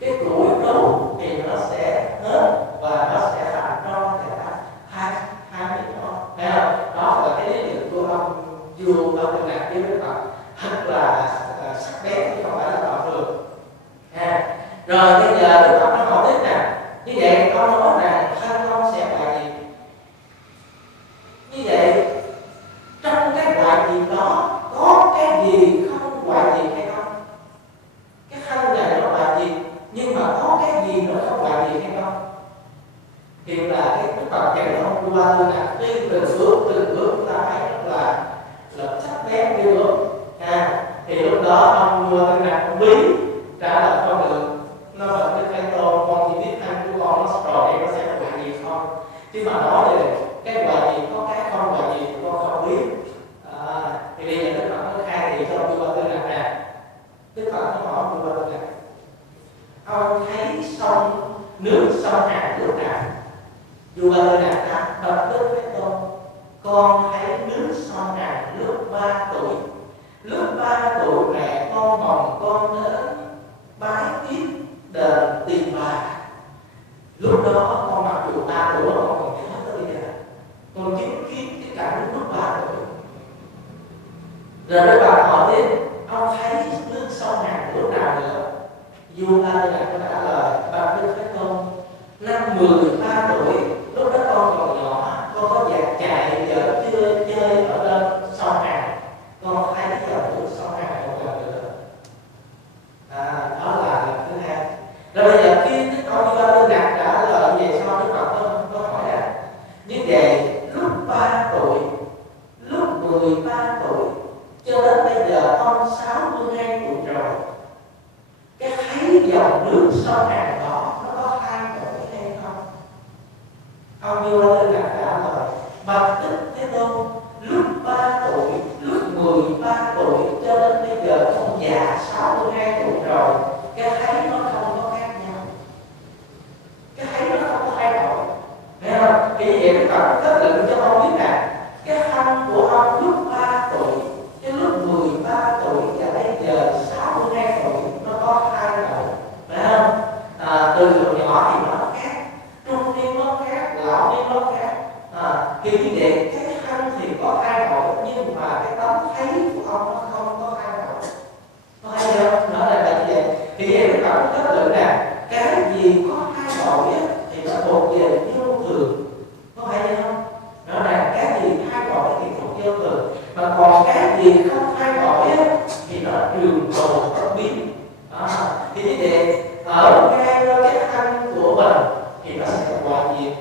cây củi nấu thì nó sẽ hết và nó sẽ thành tro cả hai miếng tro. Thấy không? Đó là cái lý luận của ông vua Ba Tư Nặc với Đức Phật, thật là sắc bén chứ không phải là tầm thường. Rồi bây giờ Đức Phật nó hỏi tiếp nè, như vậy con nói rằng thân ông sẽ hoại diệt. Như vậy trong cái hoại diệt đó có cái gì không hoại diệt hay không? Cái thân này nó hoại diệt nhưng mà có cái gì nó không hoại diệt hay không? Thì là cái Đức Phật dạy ông vua Ba Tư Nặc đi từng bước chúng ta thấy rất là sắc bén như bước. Thì lúc đó ông vua Tư Nặc cũng bí trả lời con được, nó là Đức Thế Tôn, con chỉ biết thân của con nó rồi thì nó sẽ hoại diệt không, chứ mà nói về cái hoại diệt có cái không hoại diệt con không biết. Thì bây giờ Đức Phật nó khai thị cho ông vua Ba Tư Nặc nè. Đức Phật nó hỏi ông vua Ba Tư Nặc, ông thấy nước sông Hằng lúc nào? Vua Ba Tư Nặc đáp, bạch Đức Thế Tôn, con thấy nước sông Hằng lúc 3 tuổi. Lúc 3 tuổi mẹ con bồng con đến bái kiếp đền Tiền Bà. Lúc đó con mặc dù 3 tuổi con còn nhớ tới bây giờ, con chứng kiến cái cảnh lúc 3 tuổi. Rồi Đức Phật hỏi tiếp, ông thấy nước sông Hằng lúc nào nữa? Vua Ba Tư Nặc có trả lời, bạch Đức Thế Tôn, năm 13 tuổi, lúc đó con còn nhỏ, con có dạt chạy giờ chơi ở trên sông Hằng, con thấy dòng nước sông Hằng một lần nữa. Đó là lần thứ hai. Rồi bây giờ khi ông vua Ba Tư Nặc trả lời về sau, Đức Phật có hỏi là như vậy lúc 3 tuổi, lúc 13 tuổi cho đến bây giờ ông 62 tuổi rồi, cái thấy dòng nước sông Hằng đó nó có thay đổi hay không? Ông vua Ba Tư Nặc trả lời, bạch Đức Thế Tôn, lúc 3 tuổi, lúc 13 tuổi cho đến bây giờ ông già 62 tuổi rồi, cái thấy nó không có khác nhau, cái thấy nó không có thay đổi, thấy không? Thì như vậy Đức Phật kết luận cho ông biết rằng cái thân của ông lúc 3 tuổi, cái lúc 13 tuổi và bây giờ 62 tuổi nó có hai đầu, phải không? Từ hồi nhỏ thì nó khác, trung niên nó khác, lão niên nó khác. Thì như vậy cái thân thì có hai đầu, nhưng mà cái tấm thấy của ông nó không có hai đầu. Có hay không? Nó là như vậy. Thì vậy Đức Phật kết luận rằng cái gì có hai đầu thì nó thuộc về vô thường. Có hay không? Nó là cái gì thay đổi thì thuộc vô thường, mà còn cái gì không thay đổi thì nó trường tồn bất biến. Thì như vậy ở ngay cái thân của mình thì nó sẽ hòa diệt,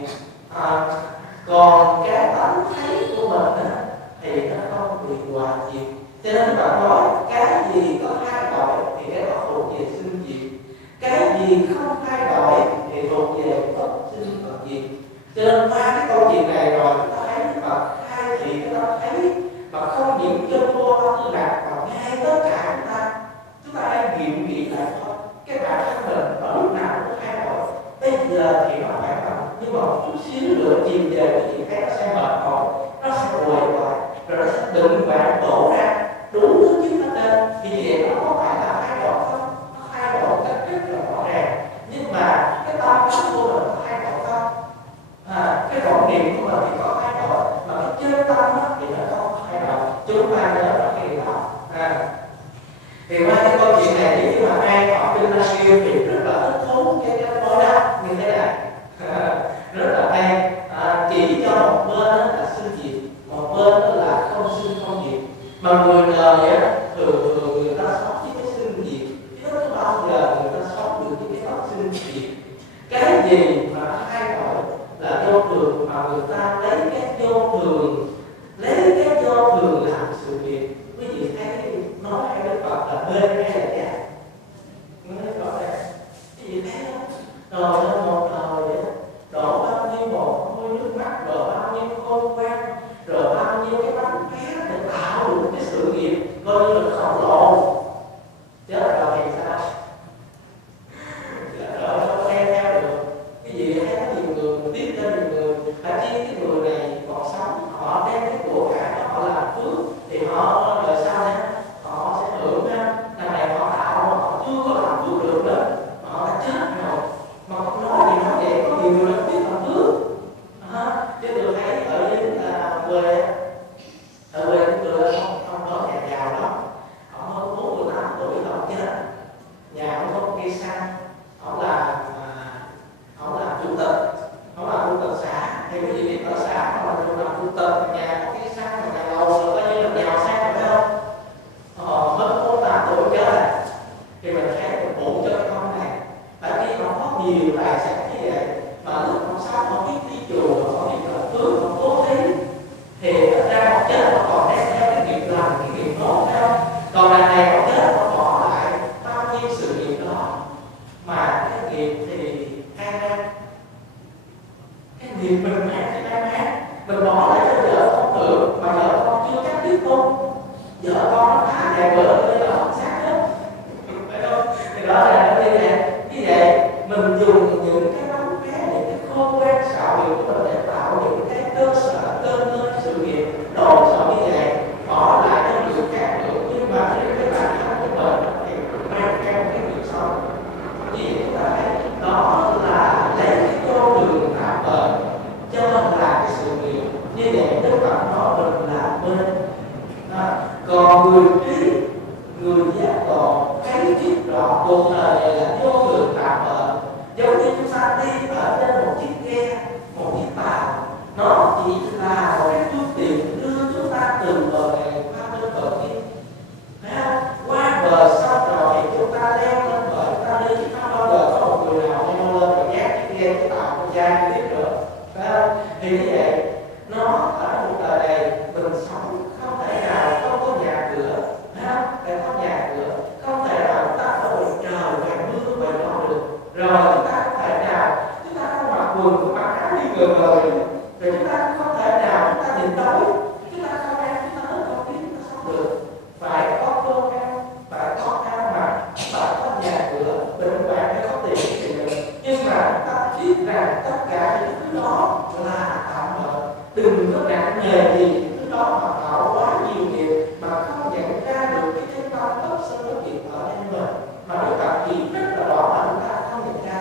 còn cái tánh thấy của mình thì nó không bị hòa diệt. Cho nên bạn nói cái gì có thay đổi thì cái đó thuộc về sinh diệt, cái gì không thay đổi thì thuộc về bất sinh bất diệt. Cho nên qua cái câu chuyện này rồi chúng ta thấy Phật khai thị cái tâm thấy mà không những trên vô tâm tư lạc, mà ngay tất cả chúng ta hãy nghiệm nghĩ lại thôi. Cái bản thân mình ở lúc nào cũng thay đổi, bây giờ thì nó khỏe mạnh, nhưng mà một chút xíu nữa chìm về cái gì khác nó sẽ mệt mỏi, nó sẽ quậy quậy, rồi nó sẽ đựng bạn đổ ra đủ thứ chứng nó lên. Thì vậy nó có phải là thay đổi không? Nó thay đổi cách rất là rõ ràng, nhưng mà cái tâm thức của mình có thay đổi không? Cái vọng niệm của mình thì có thay đổi, mà cái chân tâm thì nó không thay đổi. Chúng ta nhớ là cái điều đó. Thì qua cái câu chuyện này, nếu như mà ai học kinh Lăng Nghiêm thì rất là thích thú cái nói đó như thế này. Rất là hay. Chỉ cho một bên là sinh diệt, một bên là không sinh không diệt. Mà người đời thường người ta sống với cái sinh diệt, chứ không bao giờ người ta sống được với cái đó sinh diệt. Cái gì mà thay đổi là vô thường, mà người ta lấy cái vô thường làm sự việc. Quý vị thấy nói hay Đức Phật là bên hay là giác? Nói rõ ràng. Quý vị thấy không? Rồi lên một đời vậy, đổ bao nhiêu mồ hôi nước mắt, rồi bao nhiêu khôn ngoan, rồi bao nhiêu cái bánh bé để tạo được cái sự nghiệp coi như là khổng lồ. Chết rồi thì sao? Chết rồi không có theo được. Cái gì thấy có nhiều người tiếp lên nhiều người, thậm chí cái người này còn sống, họ đem cái của cải đó họ làm phước thì họ đời sau này họ sẽ hưởng đằng này họ tạo, họ chưa có làm phước được đó, họ đã chết rồi. Mà nói thì nói vậy, có nhiều người không biết làm phước. Chứ tôi thấy ở dưới quê, ở quê của tôi không có nhà giàu đó, họ hơn 48 tuổi họ chết, nhà họ có cây xăng, họ làm chủ tịch xã. Thì cái gì ở xã họ làm chủ tịch, nhà có cây xăng, nhà lầu rồi coi như là giàu sang, phải không? Họ mất 48 tuổi chết rồi. Thì mình thấy mình buồn cho cái ông này, tại vì nó có nhiều tài sản như vậy, mà lúc còn sống họ biết đi chùa, họ biết làm phước, họ cố thí, thì thật ra họ chết họ còn đem theo cái nghiệp lành, cái nghiệp tốt, phải không? Còn đằng này họ chết họ bỏ lại bao nhiêu sự nghiệp đó, mà cái nghiệp thì an an, cái nghiệp mình ăn thì an an, mình bỏ lại cho vợ con được, mà vợ con chưa chắc biết không, vợ con nó khá vài bữa bây giờ không xác hết, phải không? Thì đó là nó như vậy mình dùng những cái bánh bé, những cái khôn ngoan xảo diệu của mình để tạo những cái cơ sở sự nghiệp đồ sộ như vậy, bỏ lại cho người khác được, nhưng mà cái bản thân của mình thì mang theo cái nghiệp sống. Vì vậy chúng ta thấy đó là lấy cái vô đường tạm bợ cho mình làm cái sự nghiệp. Như vậy Đức Phật nói mình là bên. Còn người trí, người giác ngộ thấy biết rõ cuộc đời này là vô thường tạm bợ, giống như chúng ta đi ở trên một chiếc ghe, một chiếc tàu, nó chỉ là một cái phương tiện đưa chúng ta từ bờ này qua bên bờ kia, phải không? Qua bờ xong rồi chúng ta leo lên bờ, chúng ta đi, chứ không bao giờ có một người nào leo lên rồi gác chiếc ghe cái tàu con dai tiếp được, phải không? Thì như vậy nó ở cuộc đời này mình sống không thể nào không có nhà cửa, phải không? Phải có nhà cửa, không thể nào chúng ta ở ngoài trời ngoài mưa ngoài gió được, rồi chúng ta không thể nào chúng ta không mặc quần của mặc áo đi ngờ rồi chúng ta không thể nào chúng ta nhịn đói, chúng ta không ăn, chúng ta không biết chúng ta sống được. Phải có cơm ăn, phải có áo mặc, phải có nhà cửa, bệnh hoạn, phải có tiền thì được. Nhưng mà chúng ta biết rằng tất cả những thứ đó là có nặng nề gì, lúc đó mà tạo quá nhiều nghiệp mà không nhận ra được cái chân tâm bất sân bất diệt ở trong mình, mà đối tượng chỉ rất là rõ mà chúng ta không nhận ra.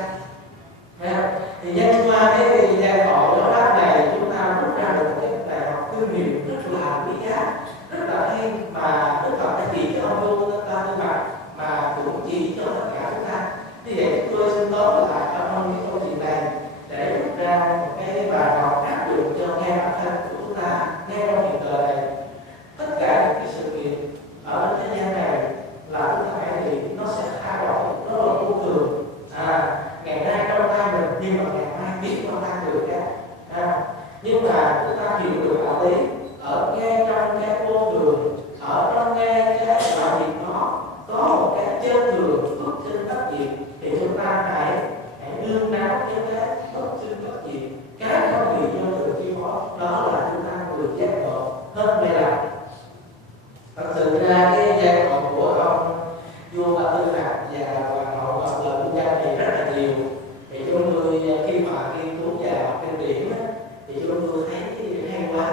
Thì nhân qua cái giai đoạn đó này, chúng ta rút ra được cái bài học kinh nghiệm rất là quý giá, rất là hay, mà Đức Phật đã chỉ cho ông Vô Ta Tư Mặt mà cũng chỉ cho tất cả chúng ta. Vì vậy chúng tôi xin tóm lại trong cái câu chuyện này để rút ra một cái bài học áp dụng cho ngay bản thân của chúng ta ngay trong hiện đời này. Tất cả những cái sự kiện ở thế gian này là chúng ta phải thì nó sẽ thay đổi, nó là vô thường. Ngày nay trong tay mình nhưng mà ngày mai biết trong tay người khác. Nhưng mà chúng ta hiểu được đạo lý ở ngay trong cái vô thường, ở trong ngay cái đạo việc nó có một cái chân thường bất sinh bất diệt, thì chúng ta hãy đương đáo với cái bất sinh bất diệt, cái không bị do thường chi phối, đó là chúng ta người giác ngộ hơn mê lạc. Thật sự ra cái giai đoạn của ông vua Ba Tư Hạt và hoàng hậu Ngọc Lời Vương Gia này rất là nhiều. Thì chúng tôi khi mà nghiên cứu và học kinh điển thì chúng tôi thấy hay quá.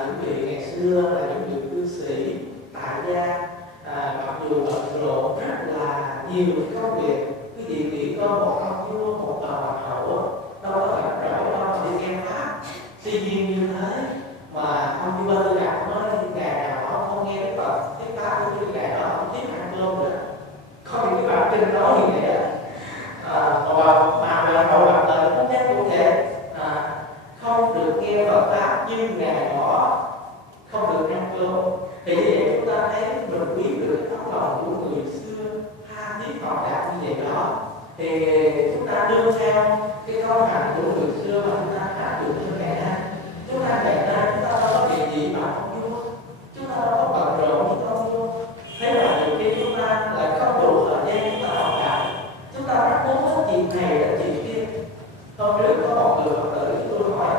Những vị ngày xưa là những vị cư sĩ tại gia, mặc dù bận rộn rất là nhiều công việc, cái gì chỉ có một ông vua, một bà hoàng hậu đâu có rảnh rỗi đâu mà đi nghe pháp si duyên như thế, mà ông vua Ba Tư Hạt nói ngày nào ông không nghe cái Phật cái pháp của cái ngày đó ông tiếp ăn cơm nữa, có những cái bản kinh nói như vậy á. Và hoàng hậu Ngọc Lời cũng nhắc cũng vậy, không được nghe Phật pháp như ngày đó không được ăn cơm. Thì như vậy chúng ta thấy mình quý được cái tấm lòng của người xưa tha thiết họ đạt như vậy đó, thì chúng ta đưa theo cái câu hành của người xưa mà chúng ta áp dụng cho ngày nay. Chúng ta ngày nay chúng ta đâu có việc gì mà không vua, chúng ta đâu có bận rộn như con vua, thế mà nhiều khi chúng ta lại không đủ thời gian chúng ta học đạo, chúng ta bắt muốn hết chuyện này đến chuyện kia. Hôm trước có một người Phật tử chúng tôi hỏi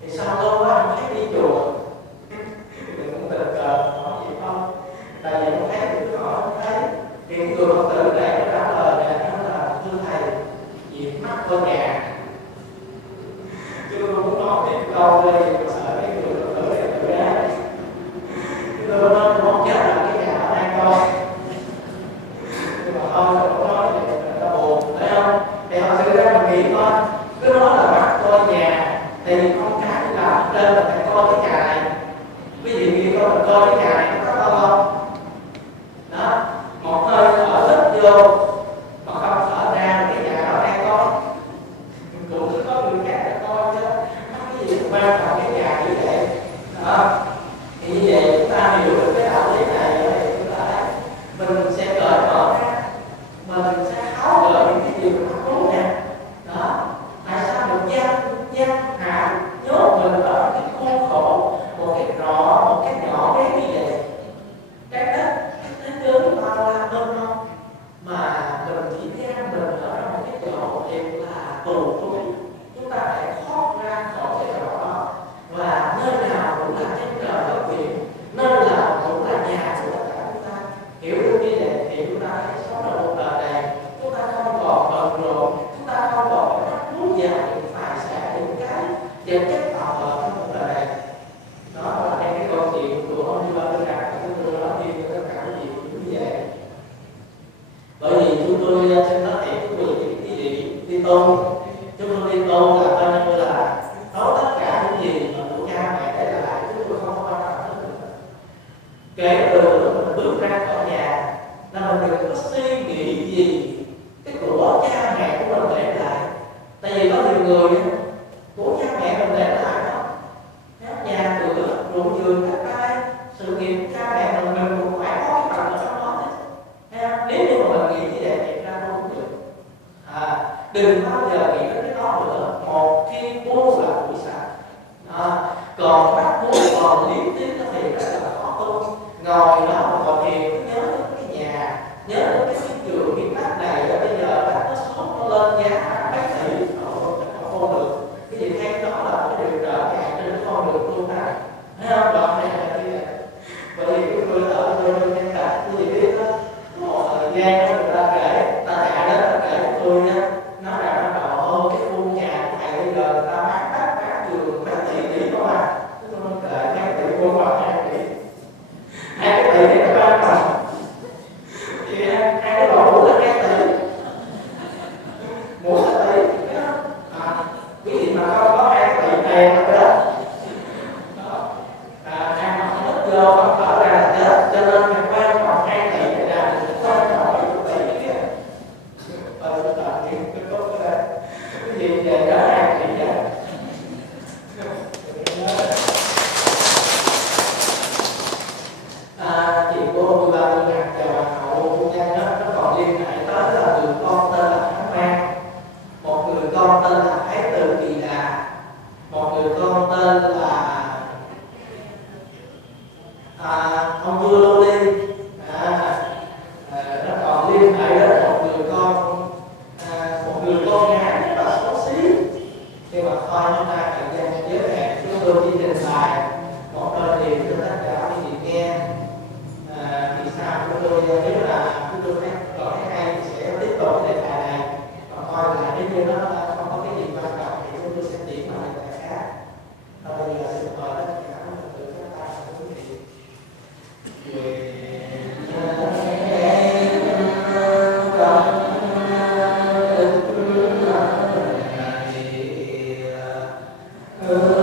thì sao lâu quá không thấy đi chùa, mình cũng tình cờ hỏi gì không, tại vì không thấy thì tôi hỏi không thấy. Thì người Phật tử này nó trả lời là nó là thưa thầy việc mắc vô nhà. Chứ tôi cũng nói thêm câu đây tôi sợ cái người Phật tử này tự ra, tôi nói tôi không chết là cái nhà ở đây coi, nhưng mà thôi tôi cũng nói thì nó buồn phải không. Thì họ tự ra mình nghĩ thôi, cứ nói là bắt coi nhà thì con cái đi làm trên là phải coi cái nhà này, ví dụ như con mình coi cái nhà này nó có to không đó, một hơi thở hít vô mà không thở ra cái nhà đó đang có, cũng có người khác để coi chứ cái gì quan trọng cái nhà như vậy đó. Thì như vậy chúng ta hiểu được cái đạo lý này thì chúng ta thấy mình sẽ cởi mở ra, mà mình sẽ tháo gỡ những cái điều mình không nè đó. Tại sao mình giam hãm nhốt mình ở cái khuôn khổ một cái rõ, một cái nhỏ bé như vậy, cái đất cái thế giới bao la mênh mông, mà mình chỉ giam mình ở trong một cái chỗ thiệt là tù túng. Chúng ta phải thoát ra khỏi cái chỗ đó, và nơi nào cũng là chân trời góc biển, nơi nào cũng là nhà của tất cả chúng ta. Hiểu được như vậy thì chúng ta hãy sống trong một đời này, chúng ta không còn bận rộn, chúng ta không còn phải mắc muốn vào những tài sản, những cái vật chất tạo hợp trong cuộc đời này. Đó là cái câu chuyện của ông Vua Ba Tư Hạt, chúng tôi nói thêm cho tất cả các vị như vậy. Bởi vì chúng tôi xin nói thiệt quý vị, cái gì đi tôn, chúng tôi đi tôn là coi như là nói tất cả những gì mà của cha mẹ để lại, chúng tôi không có quan trọng hết nữa. Kể từ lúc mình bước ra khỏi nhà là mình đừng có suy nghĩ gì cái của cha mẹ của mình để lại. Tại vì có nhiều người của cha mẹ mình để lại đó, nhà cửa, ruộng vườn, đất đai, sự nghiệp cha mẹ mình cũng phải có cái phần ở trong đó đấy. Nếu như mà mình nghĩ như vậy thì ra đâu cũng được. Đừng bao giờ nghĩ đến cái đó nữa. Một khi buông là bụi sạch. Còn bắt buông còn liếm tiếp thì rất là khó tu. Ngồi đó mà còn thiền nhớ đến cái nhà, nhớ đến cái trường, cái đất này bây giờ đất nó xuống nó lên giá mấy tỷ, không được. Cái gì hay đó là cái điều trở ngại trên cái con đường tu này. Thấy không? Đoạn này là như vậy. Bởi vì cái người ở bên nhân cách tôi chỉ biết đó, một thời gian đó người ta kể, ta chạy đến ta kể cho tôi nha, nói rằng nó bảo cái khu nhà của thầy bây giờ người ta bán đất bán trường mấy tỷ tỷ thôi mà. này nó chết. Ăn mà không ít vô không thở ra là chết, cho nên phải quan trọng 2 tỷ để ra được quan trọng 7 tỷ kia. Tôi tạo chuyện cái tốt cái đấy. Cái gì về đó 2 tỷ vậy? Chị cô 13 Minh Hằng chào bà Hậu Phu Nhân đó, nó còn liên hệ tới là người con tên là Hán Mang, một người con tên là Thái Tử Kỳ Đà, một người con tên là ông vua Lô Ly. Nó còn liên hệ đến một người con gái rất là xấu xí, nhưng mà thôi chúng ta thời gian giới hạn, chúng tôi chỉ trình bày một đôi điều cho tất cả quý vị nghe. Thì sao chúng tôi nếu là chúng tôi thấy còn thấy hay thì sẽ tiếp tục cái đề tài này, còn coi lại nếu như nó không có cái gì quan trọng thì chúng tôi sẽ chuyển vào đề tài khác. Bây giờ xin mời tất cả mọi người chúng ta quý vị. Hãy subscribe cho kênh Ghiền Mì Gõ để không bỏ lỡ những video hấp dẫn.